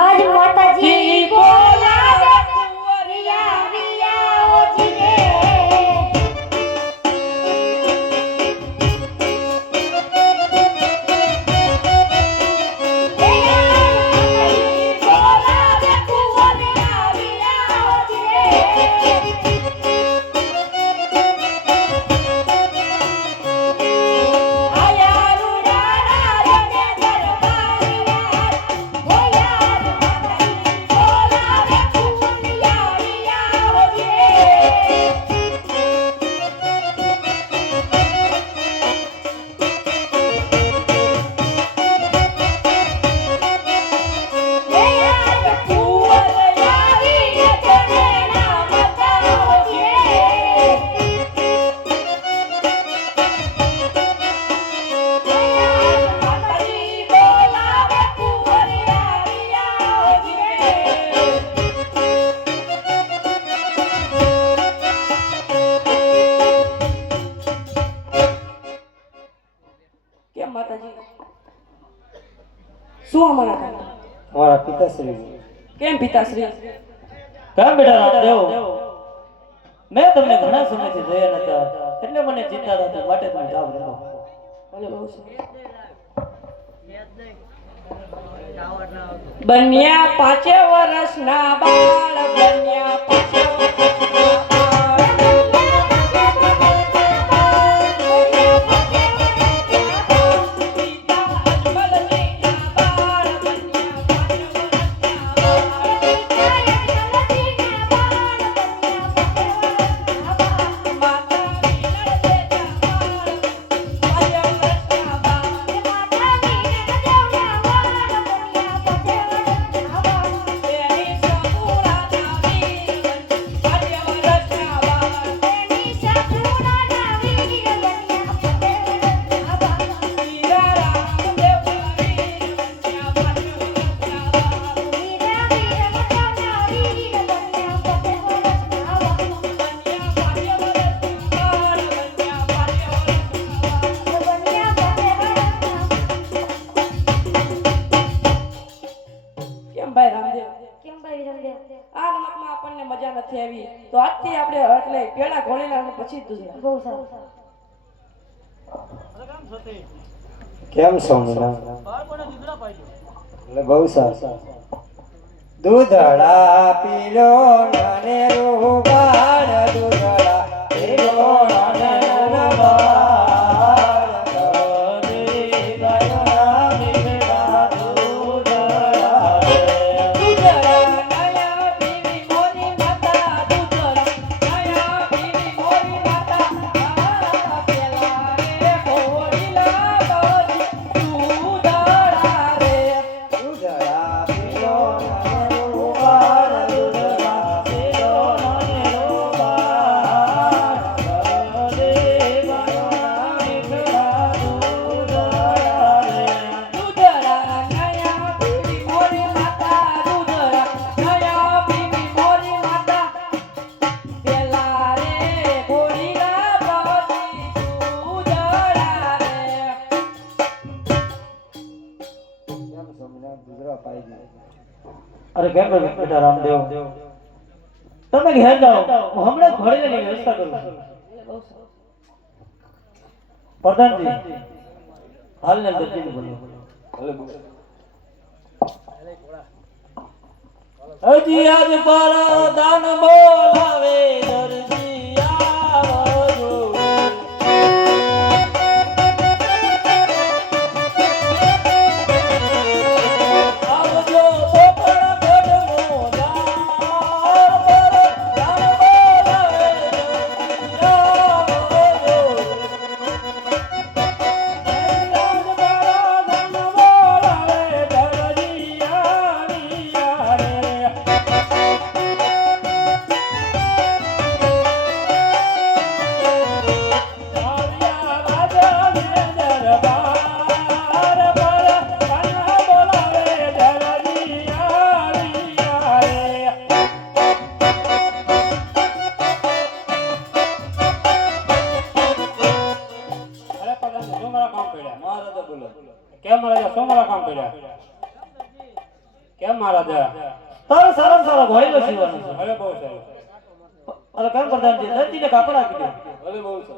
આજ માતાજી બોલાવે કુંવરિયા વિયા ઓજીને બોલાવે કુંવરિયા વિયા ઓજીને આયા રૂડા રાજને દરબારિયા બોયા બોલાવે કુંવરિયા વિયા ઓજીને કેમ માતાજી શું અમારા કાકા અમારા પિતાશ્રી કેમ પિતાશ્રી કેમ બેટા રામદેવ મેં તમને ઘણા સમયથી જોયા નતા એટલે મને ચિંતા હતી માટે તમે જાવ રહો ભલે બહુ બન્યા 5 વર્ષના બાળ બન્યા 5 વર્ષના મજા નથી આવી તો આજથી આપણે એટલે પેલા ઘોડેલા અને પછી દૂધરા બહુ સારું કેમ છો મીના એટલે બહુ સારું દૂધડા પીલો નાને રૂબાળ દૂધડા પીલો નાને રૂબાળ અરે કેમ બેટા રામદેવ તમે ઘેર જાઓ હું હમણાં જ ઘોડેલાની વ્યવસ્થા કરું છું પ્રધાનજી હાલને દર્દીને બોલો હજી આજ પર દાન બોલાવે દર્દી આવજો આવજો પોપડા ગઢમો જાર પર દાન બોલાવે દર્દી આવજો આજ પર દાન બોલાવે દર્દી આવી રે પડ્યા મહારાજા બોલો. કેમ રાજા સોમરા કામ કર્યા કેમ મહારાજા તારો સારામાં સારો ભોયલો સીવાનો છે. અરે બહુ સારું અરે કેમ પ્રધાનજી ધરતીને કાપડ આપી દે. ભલે બહુ છે.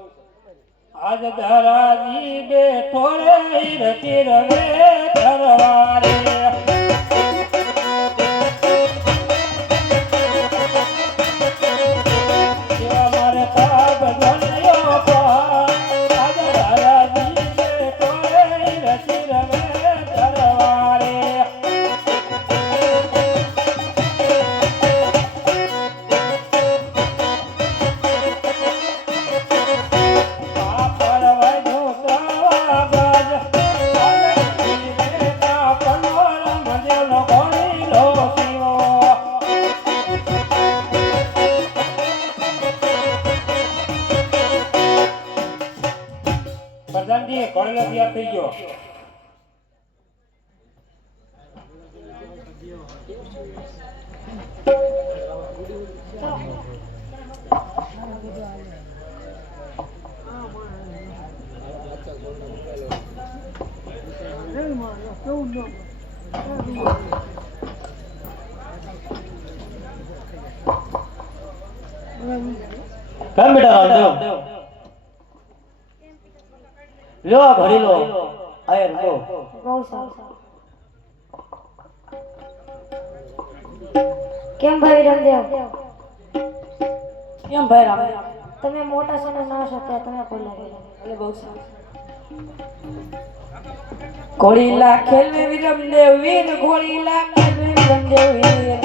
આજ ધરાજી બેઠો રે રતી રવે ધરવારે જેવા મારે તાબ ધન્યો પાર. આજ ધરાજી બેઠો રે રતી રવે ધરવારે પ્રધાનજી કોળેલા તૈયાર થઈ ગયો કેમ બેટા રામદેવ લો આ ઘડી લો આયર લો. બહુ સારું. કેમ ભાઈ રામદેવ? કેમ ભાઈ રામ? તમે મોટા છો ને ના છો ત્યાં તમે કોઈ લાગેલા. એટલે બહુ સારું. ઘોડીલા ખેલવે વિરમદેવ વીર ઘોડીલા ખેલવે વિરમદેવ વીર.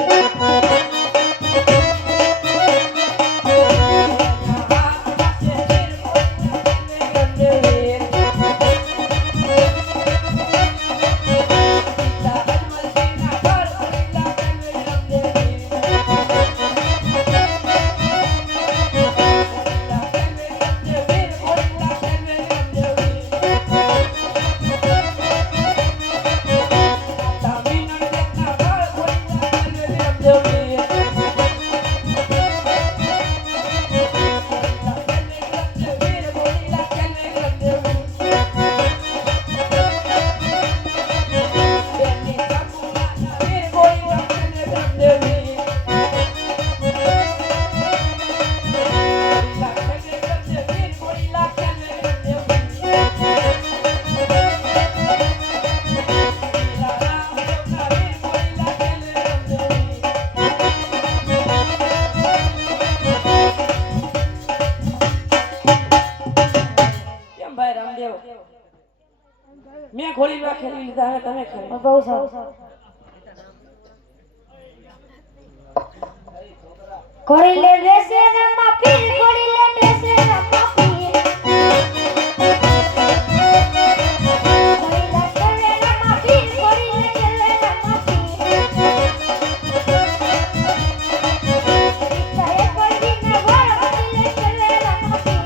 મેં ઘોડીલા ખેલી લીધા હવે તમે ખેલો. બહુ સારું. ઘોડી લે લેશે ને માફી ઘોડી લે લેશે ને માફી ઘોડી લે કરે ને માફી ઘોડી લે કરે ને માફી ચાહે કોઈ દી ને ઘોડ ઘોડી લે કરે ને માફી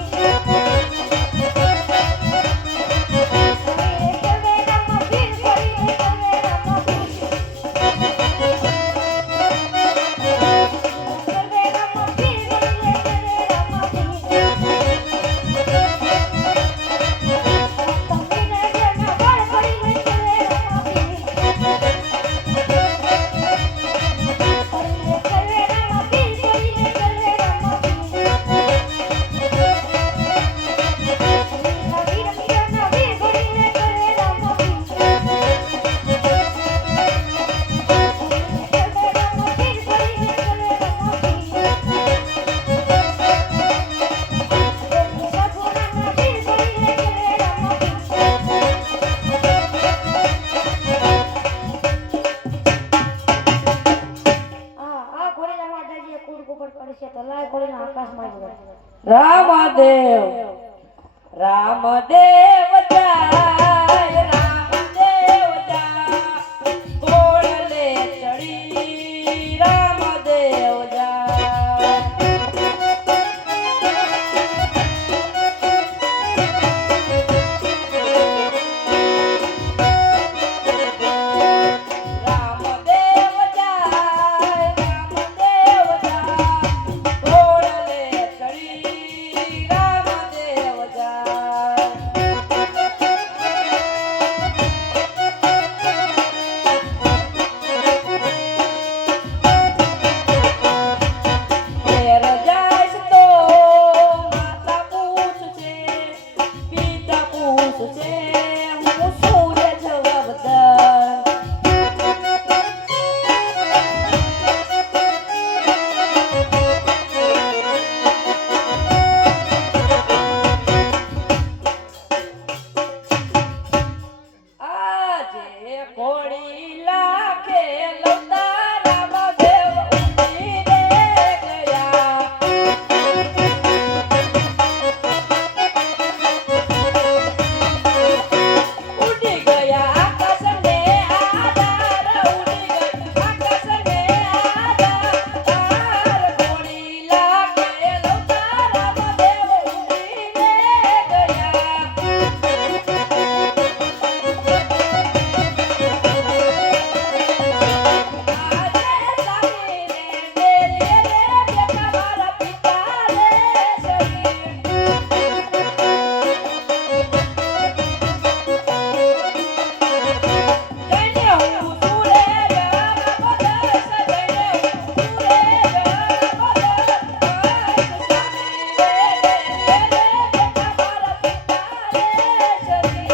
રામદેવ રામદેવ જાય રામદેવ જાય ઘોડલે ચડી રામદેવ જાય. રામદેવ જાય રામદેવ જાય ઘોડલે ચડી રામદેવ જાય. પૂછશે હું શું રે જવાબદાર આજે ઘોડી લાખે લવતા રામદેવ ઉડીને ગયા ઉડી ગયા આકાશને આધાર ઉડી ગયા આકાશને આધાર તાર ઘોડી લાખે લવતા રામદેવ ઉડીને ગયા આજે સામીને મેલીએ રે બેટા મારા પિતા રે શરીર જઈને હું સુરે જવા બદસ જઈને હું સુરે જવા બદસ સામી રે મેલીએ રે બેટા મારા પિતા રે શરીર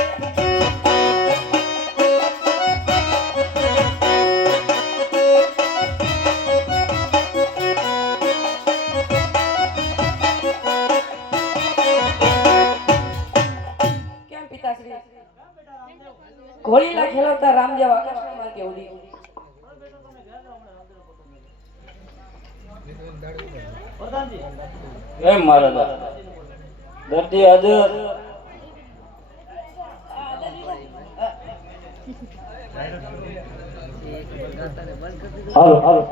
કેમ પિતાશ્રી ઘોડીલા ખેલવતા રામદેવ આકાશના માર્ગે ઉડી એમ મારા દાદા દર્દી હાજર. હાલો હાલો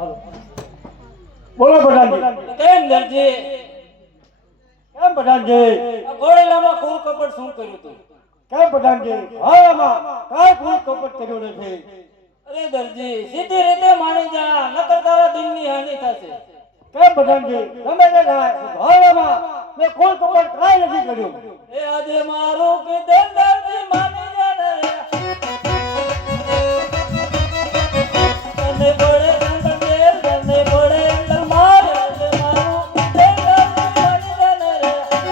બોલો પ્રધાનજી. કેમ દરજી કેમ પ્રધાનજી? આ ઘોડેલામાં કુલ કપડ શું કર્યું તું? કેમ પ્રધાનજી? હાલમાં કાંઈ કોઈ કપટ કર્યું નથી. અરે દરજી સીધી રીતે માની જા નકર તારા દિલની હાનિ થશે. કેમ પ્રધાનજી? ગમે તે થાય હાલમાં મેં કોઈ કપટ કાંઈ નથી કર્યું. એ આજે મારું કીધે દરજી માની જા ને તને પડે અંદર તેલ તને પડે અંદર માર આજે મારું કીધે દરજી માની જા ને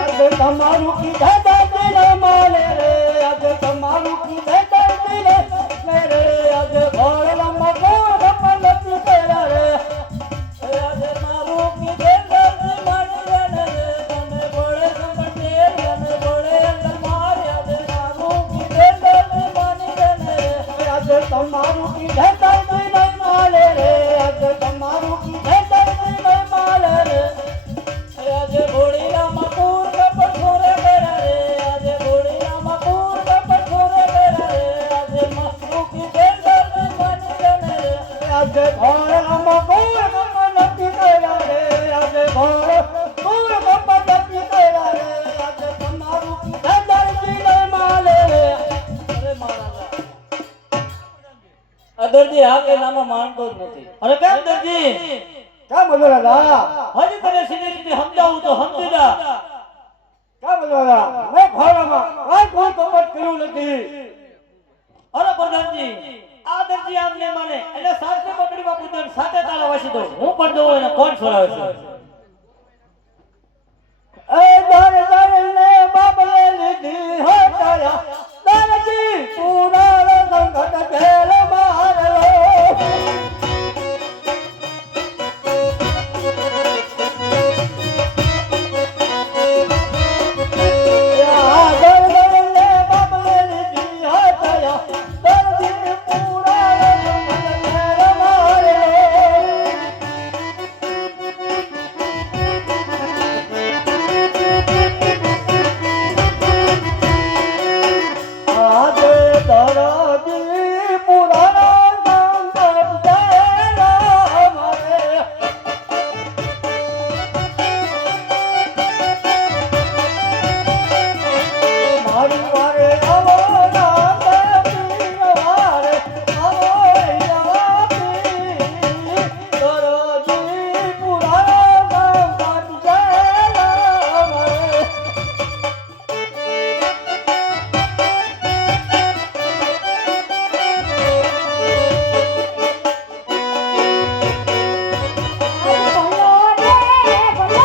આજે તમારું કીધા દાદી ન માને રે. આજે તમારું કીધા દાદી ન માને રે. આજે ઘોડલામાં કોઈ કપટ નથી કર્યા રે. આજે મારું કીધે દરજી માની જા ને તને પડે અંદર તેલ તને પડે અંદર માર આજે મારું કીધે દરજી માની જા ને આજે તમારું કીધા દાદી ન માને રે. આજે તમારું કીધા દાદી ન માને રે. આજે ઘોડીલામાં પૂર કપડ છોરે બેરા રે આજે ઘોડીલામાં પૂર કપડ છોરે બેરા રે આજે મારું કીધે દરજી માની જા ને આજે ઘોડલામાં કોઈ કપટ નથી કર્યા રે. આજે કોઈ કપટ નથી કર્યા રે. આજે તમારું કીધા દાદી ન માને રે. અરે મારા આ દરજી આ કે નામાં માનતો જ નથી. અરે કેમ દરજી? ક્યાં બોલો દાદા? હજી તને સીધી રીતે સમજાવું તો સમજી જા. ક્યાં બોલો દાદા? મેં ઘોડામાં કાંઈ કોઈ કપટ કર્યું નથી. અરે પ્રધાનજી આ દરજી આમ ને માને એટલે સાથે પકડીમાં પૂછન સાથે તારા વાસી દો. હું પણ જોઉં એને કોણ છોડાવે છે. એ દર દરને બાબલે લીધી હટાયા દરજી પૂરા સંકટ ખેલ મારલો. આ દર દરને બાબલે લીધી હટાયા દરજી પૂરા સંકટ ખેલ મારલો. આજે દરદી પુરાણા સંકટ જયરા મારે. મારી વારે આવો રામ પીર વારે આવો યાપી દરદી પુરાણા સંકટ જયરા મારે. ભલો રે ભલો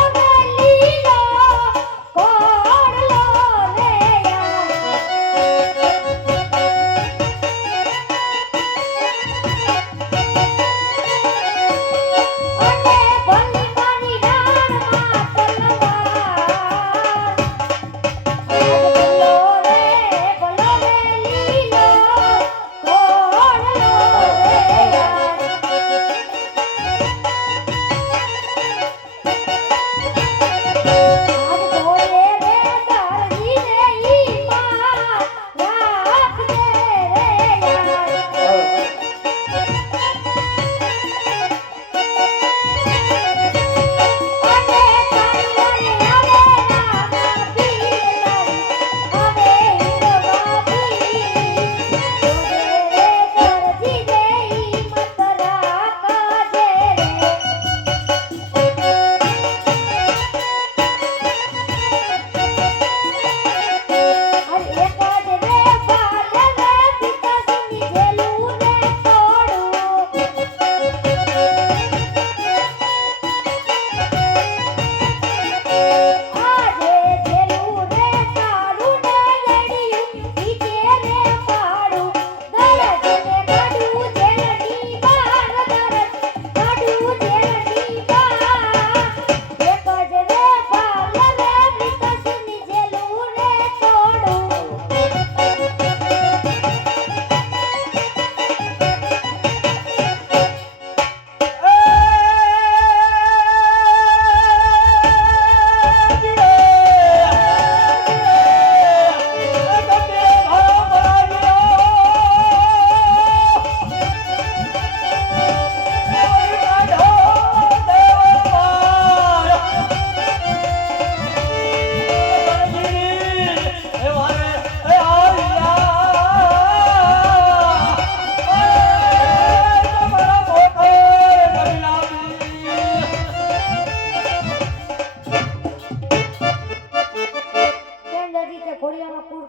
લીલો કોડલો રે યાર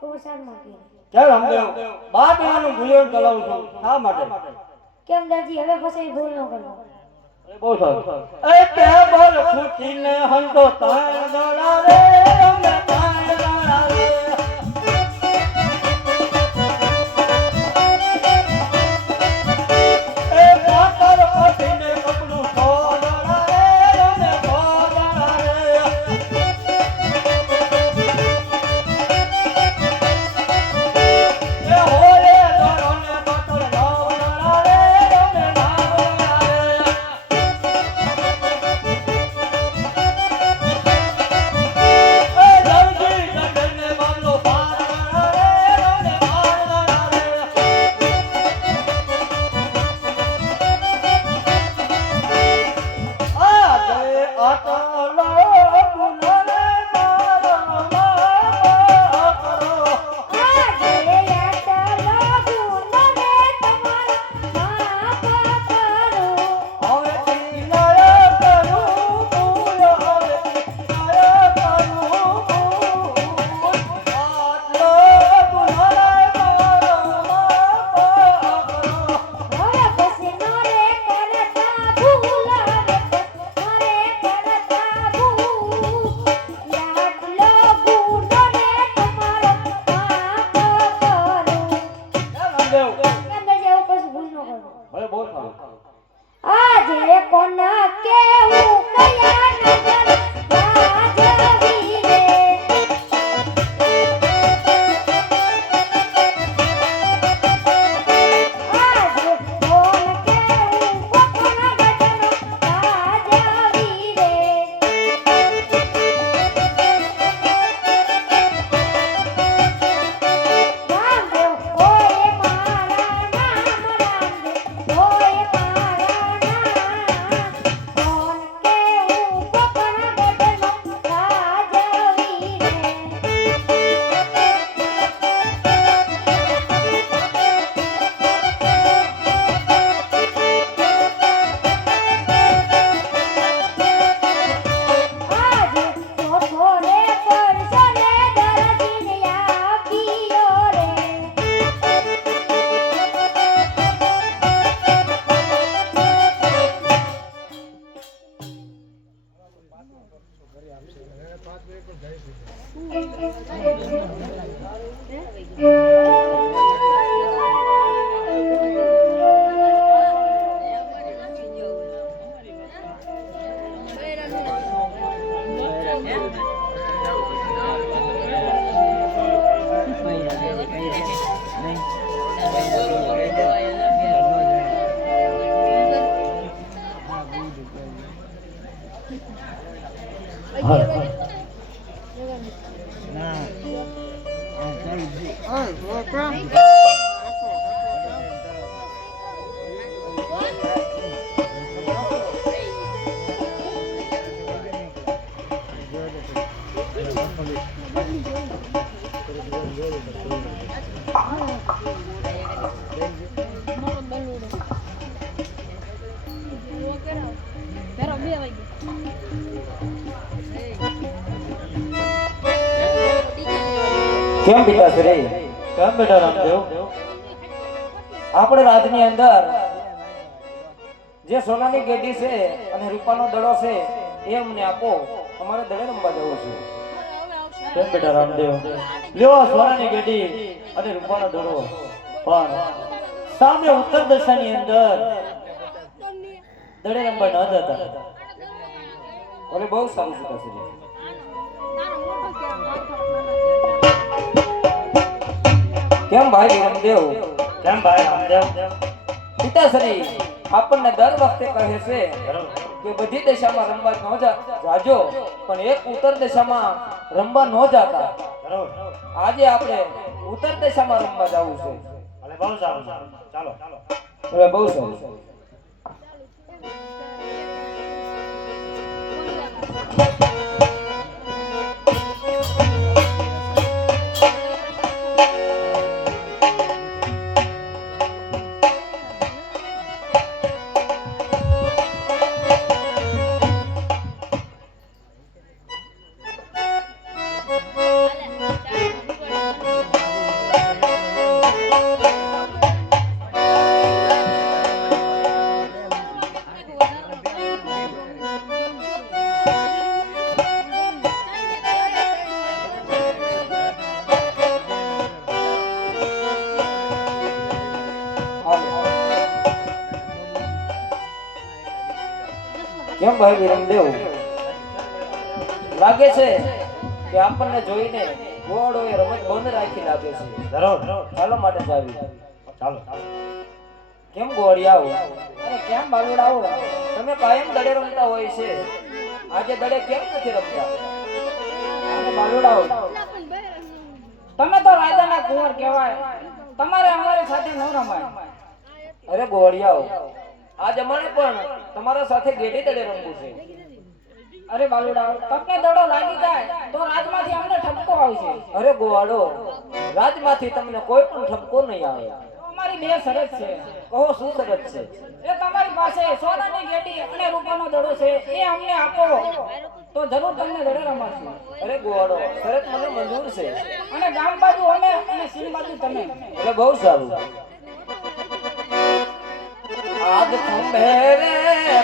કુંસારમાં કે ચાલ રામદેવ બાર મહિનાનું ભૂલ્યો ચલાવું છું શા માટે કેમ દાદી હવે પછી ભૂલ ન કરવો બહુ સારું એ કે બોલ ખૂટીને હંતો તાણ દોડા રે અમે તાણ દોડા રે એ પાતર ખૂટીને કપડું તો દોડા રે અમે તો દોડા રે એ હોલે દોડોને બતલ નાવ દોડા રે અમે નાવ દોડા રે એ જલ્દી જલ્દીને બાબલો પાર દોડા રે અમે પાર દોડા રે આજે આટલો ગુનો રે મારા માફ કરો આજે યાતલો ગુનો ને તમારા માફ કરો હવે કિનારે કરું ભૂલ હવે કિનારે કરું ભૂલ આટલો ગુનો રે મારા માફ કરો હવે પછી નો રે કરતા ભૂલ હવે મારે કરતા ભૂલ યાતલો ગુનો ને તમારા માફ કરો રામદેવ કેમ કે જેવું પછી ભૂલ ન કરવો હવે બહુ સારું આજે કોના કેવું કયા નજર રાજવી રે આજે કોન કેવું કોના ગટનો રાજવી રે રામદેવ ઓય મારા નામ રામદેવ ઓય મારા નામ કોન કેવું કોના ગટનો રાજવી રે આજે ચોથો રે પરસો રે દરજીને આપીયો રે કેમ પિતાશ્રી કેમ બેટા રામદેવ આપણે રાજની અંદર જે સોનાની ગેડી છે અને રૂપાનો દડો છે એ અમને આપો અમારે દડે રમવા જવું છે કેમ બેટા રામદેવ લ્યો આ સોનાની ગેડી અને રૂપાનો દડો પણ સામે ઉત્તર દિશાની અંદર દડે રંબા ન જતા અરે બહુ સારું પિતાશ્રી કેમ ભાઈ રામદેવ કેમ ભાઈ રામદેવ પિતાશ્રી આપણને દર વખતે કહે છે કે બધી દિશામાં રમવા ન જાજો પણ એક ઉત્તર દિશામાં રમવા ન જાતા આજે આપણે ઉત્તર દિશામાં રમવા જવું છે ભલે બહુ સારું ચાલો અરે બહુ સારું કેમ ભાઈ વિરમદેવ લાગે છે કે આપણને જોઈને ગોળોએ રમત બંધ રાખી લાગે છે. ચાલો માટે જાવી. ચાલો કેમ ગોળિયાઓ અને કેમ બાલુડાઓ તમે કાયમ દડે રમતા હોય છે, આજે દડે કેમ નથી રમતા? અને બાલુડાઓ તમે તો રાજાના કુંવર કહેવાય, તમારે અમારી સાથે ન રમાય. અરે ગોળિયાઓ આજ અમારે પણ તમારા સાથે ગેડી દડે રમવું છે. અરે બાલુડાઓ, તમને દડો લાગી જાય તો રાજમાંથી અમને ઠપકો આવશે. અરે ગોવાડો રાજમાંથી તમને કોઈ પણ ઠપકો નહીં આવે. તો અમારી બે શરત છે. કહો શું શરત છે? એ તમારી પાસે સોનાની ગેડી અને રૂપાનો દડો છે, એ અમને આપો તો જરૂર તમને દડે રમાડશું. અરે ગોવાડો શરત મને મંજૂર છે. અને ગામ બાજુ અમે અને સિંહ બાજુ તમે. એટલે બહુ સારું. આજ ખંભે રે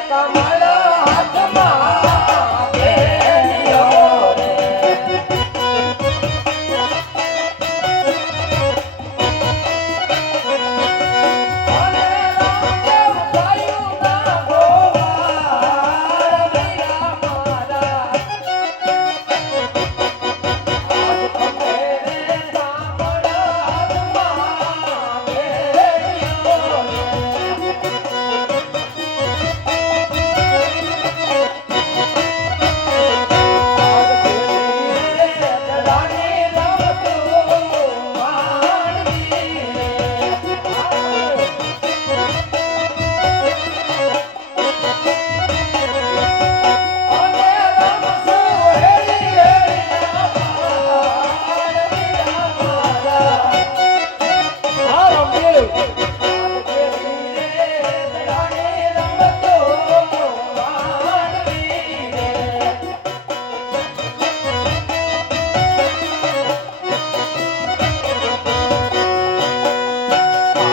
કમળ હાથમાં બેઠ્યો રે. અને રામદેવ ગાયું ના ગોવાળ વીરા મારા. આજ ખંભે રે કમળ હાથમાં બેઠ્યો રે.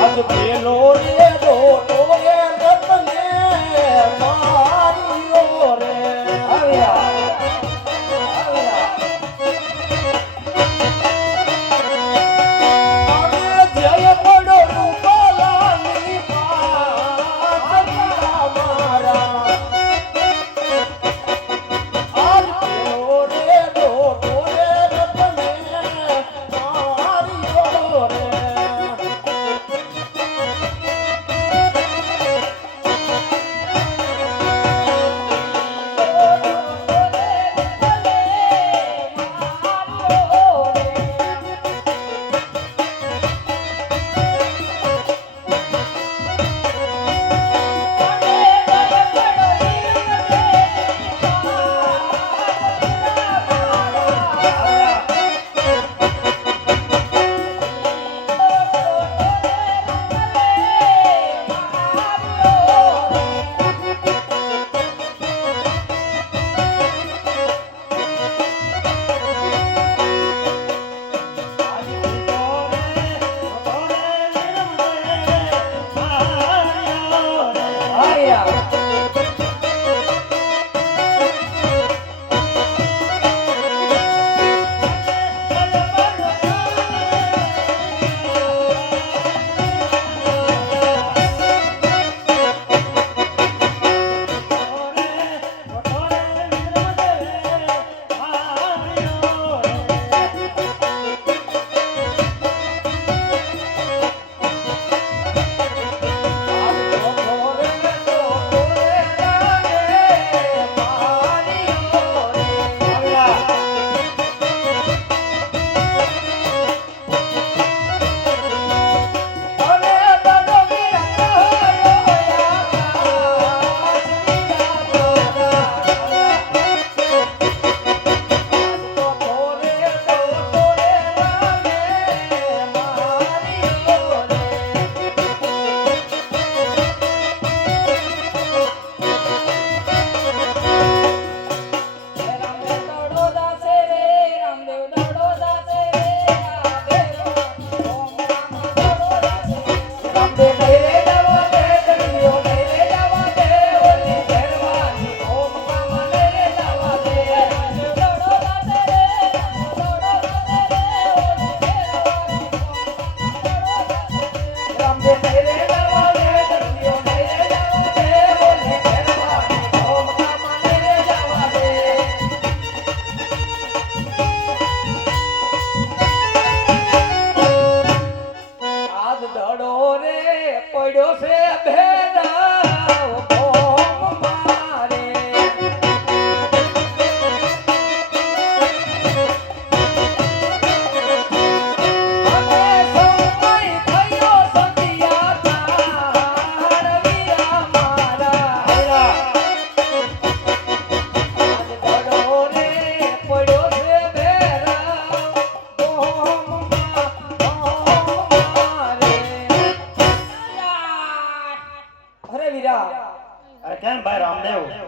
આજ પેલો રે દોડો રે રતને માર્યો રે. આવ્યા અને જય પડો રૂપાલાની પાછળના મારા. આજ પેલો રે દોડો રે રતને માર્યો રે.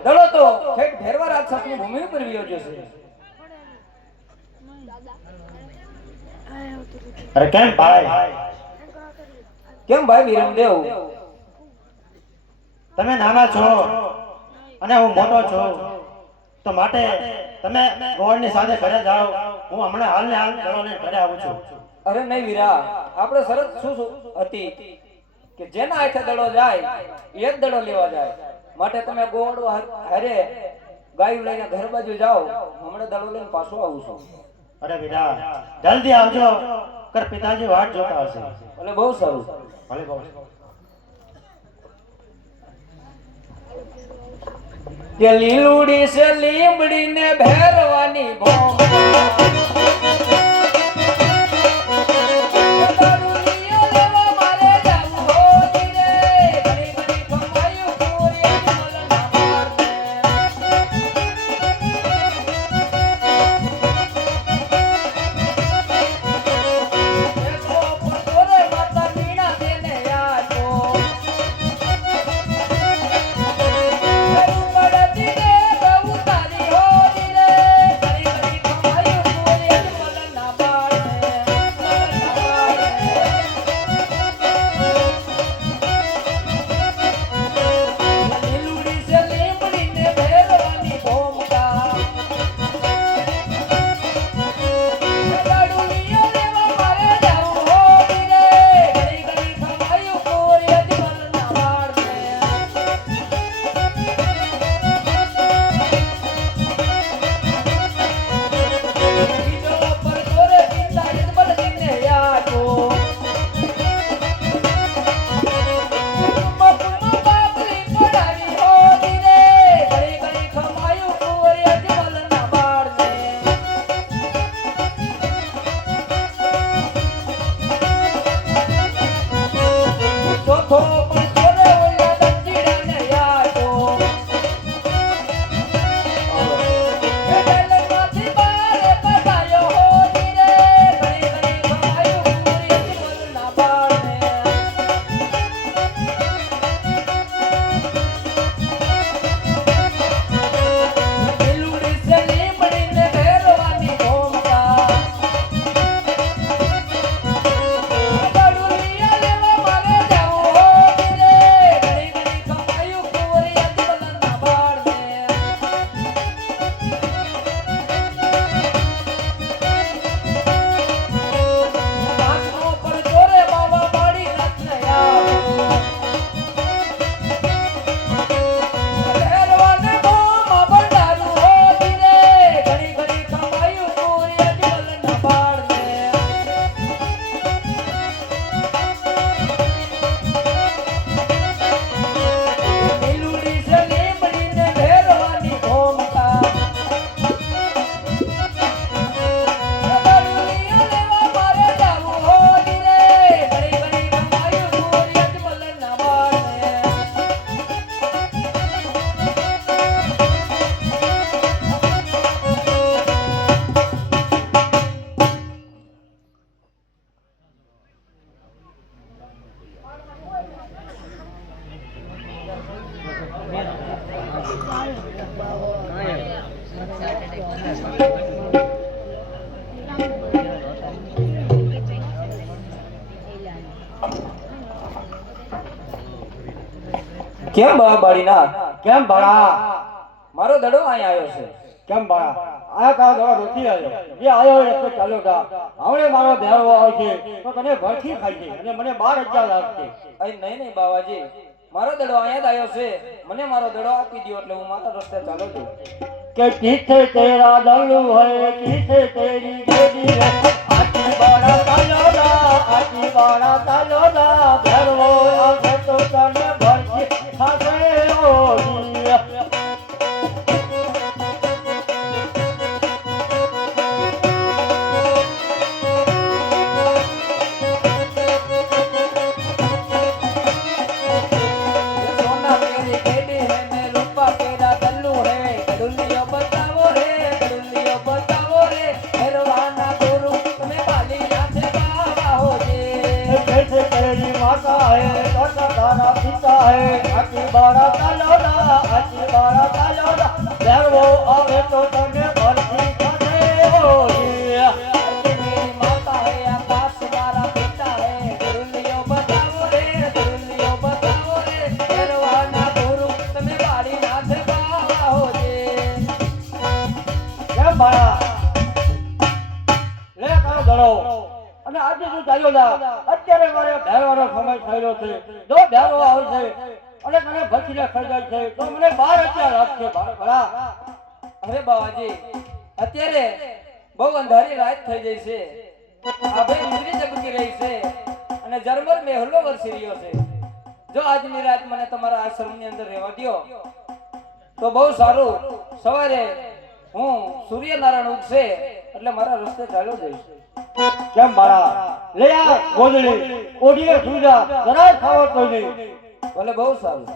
દડો તો ઠેઠ ભેરવા રાક્ષસની ભૂમિ ઉપર વિયો જશે. અરે કેમ ભાઈ? કેમ ભાઈ વિરમદેવ? તમે નાના છો અને હું મોટો છું, તો માટે તમે ગોળની સાથે ઘરે જાઓ. હું હમણાં હાલને હાલ દડો લઈને ઘરે આવું છું. અરે નહીં વીરા, આપણે શરત શું હતી કે જેના હાથે દડો જાય એ જ દડો લેવા જાય. માટે તમે ગોળ હારે ગાયું લઈને ઘર બાજુ જાઓ. હમણાં દડો લઈને પાછો આવું છું. અરે વીરા, જલ્દી આવજો, કર પિતાજી વાટ જોતા હશે. એટલે બહુ સારું. ભલે બહુ. કે લીલુડી છે લીમડી ને ભેરવાની ભોમ કેમ બાળીના? કેમ ભણા? મારો દડો અહીંયા આવ્યો છે. કેમ ભણા? આ કા દવા રોતી આવ્યો. એ આવ્યો એટલે ચાલો કા. આવડે મારો ભેરવો આવશે તો તને ભરખી ખાઈ છે અને મને 12,000 લાગશે. અરે નહીં બાવાજી, મારો દડો અહીંયા જ આવ્યો છે. મને મારો દડો આપી દો એટલે હું મારા રસ્તે ચાલો છું. કે કિસે તેરા દલુ હૈ, કિસે તેરી ગેડી હૈ, આજી બાળા તાલોડા ભેરવો આવશે તો તને ભરખી ખાશે ઓ જી. माता है तोता तारा पिता है आखी बारा तालोदा आखी बारा तालोदा भैरवो आवे तो तने भरती करे हो मेरी माता है आकाश मारा पिता है दुनिया बताओ रे भगवाना गुरु તમે વાડી નાથ ગાઓ જે કેમ બાળા લે કાળો ધડો અને આજે તું ચાલ્યો જા અત્યારે મારે ભેરવાનો સમય થયેલો છે જો ભેરો આવે છે અને મને ભચીને ખરજાય છે તો મને 12 અત્યારે રાખશે ભલા અરે બાવાજી અત્યારે બહુ અંધારી રાત થઈ ગઈ છે આભે વીજળી ચમકી રહી છે અને ઝરમર મેહુલો વરસી રહ્યો છે જો આજની રાત મને તમારા આશ્રમની અંદર રહેવા દ્યો તો બહુ સારું સવારે હું સૂર્યનારાયણ ઉગશે એટલે મારા રસ્તે ચાલ્યો જઈશ કેમ બાળા લે આ ગોદડી ઓડીએ સુજા જરાય ખાવો તો નહીં ભલે બહુ સારું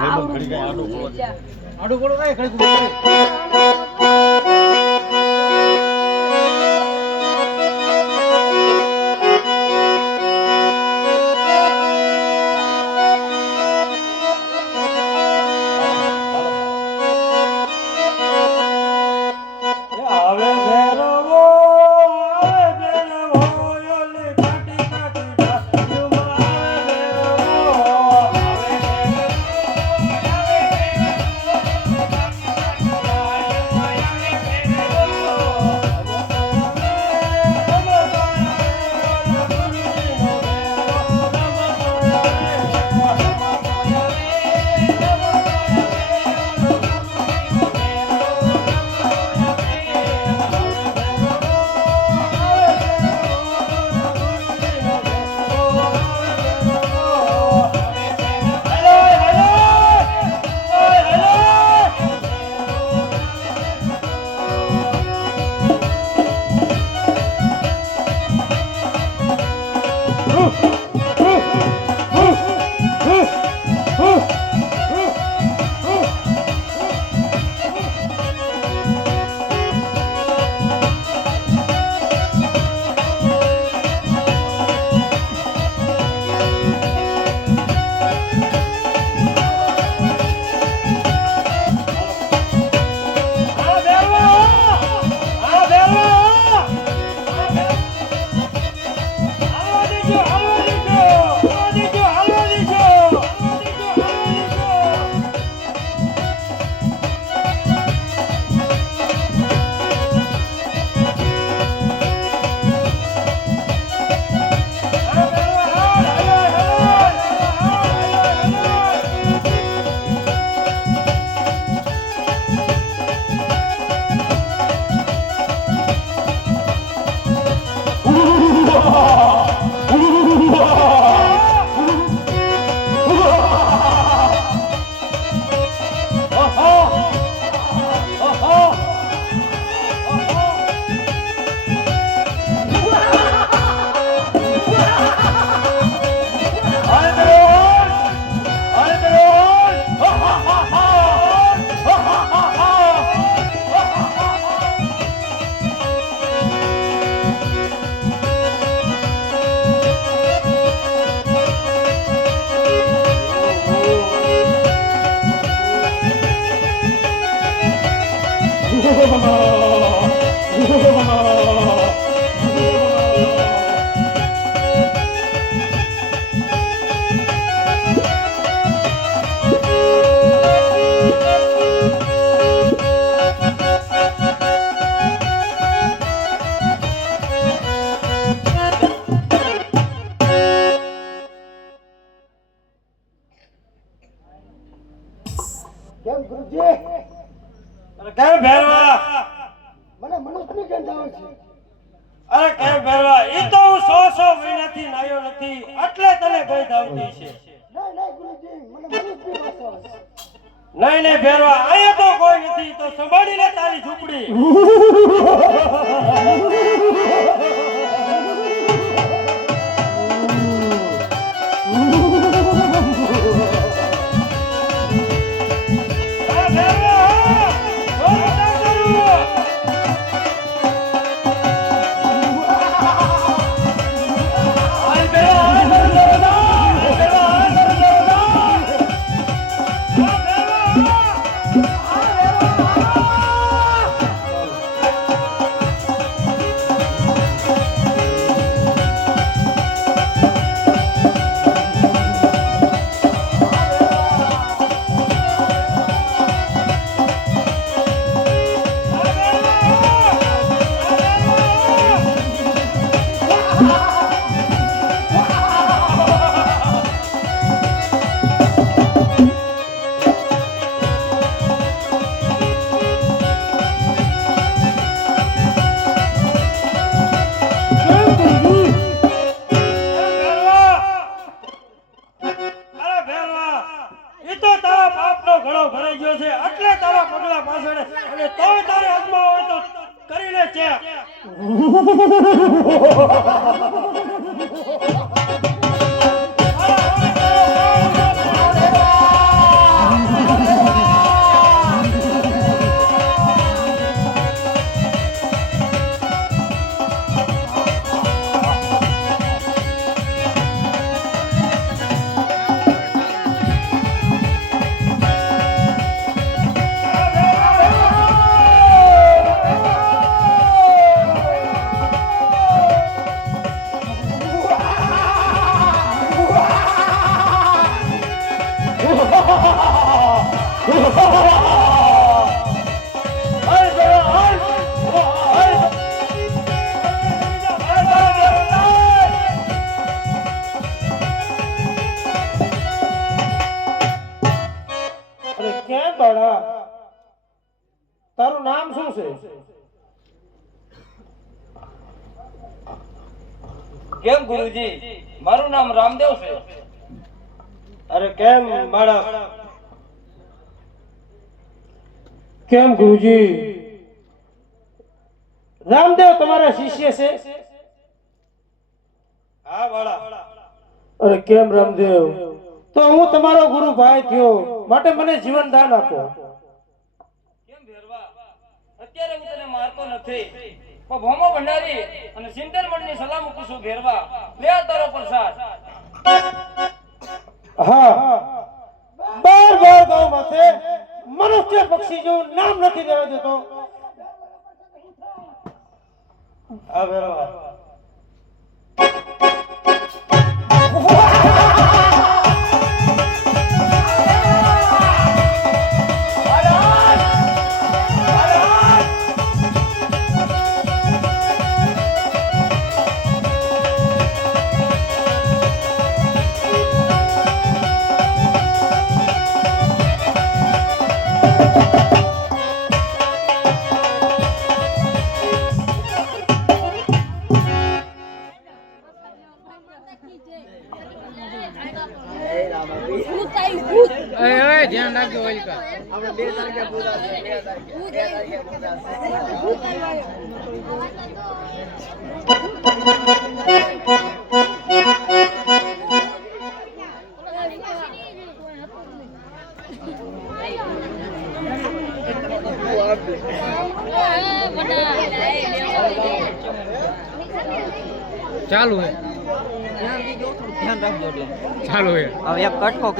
આવે ભેરવો ઓલે કાટી કાટી ડાયુમાં આવે ભેરવો આવે ભેરવો કેમ ગુરુજી અરે કેમ ભેરવા મને મનુષ્યની કેમ જાવ છે અરે કેમ ભેરવા ઈ તો હું 100 મહિનાથી નાયો નથી એટલે તને કઈ ધાવતી છે નહીં ગુરુજી મને મનુષ્યની વાત આવે છે નહીં ભેરવા અહીંયા તો કોઈ નથી તો સંભાળી લે તારી ઝૂંપડી તારું નામ શું છે કેમ ગુરુજી મારું નામ રામદેવ છે અરે કેમ બાળક કેમ ગુરુજી રામદેવ તમારા શિષ્ય છે હા વાળા અરે કેમ રામદેવ તો હું તમારો ગુરુ ભાઈ થયો માટે મને જીવન દાન આપો કેમ ભેરવા અત્યારે હું તને મારતો નથી પણ ભોમો ભંડારી અને સિંદરમણની સલાહ મૂકું છું ભેરવા લે આ તારો પ્રસાદ હા બાર ગૌ માથે મનુષ્ય પક્ષી જેવું નામ નથી દેવા દેતો હા ભેરવા ધ્યાન રાખજો ઓલકા આપણે 2 તારીખે પૂજા છે 2 તારીખે પૂજા ચાલુ હે ધ્યાન રાખજો એટલે ચાલુ હે હવે એક કટકો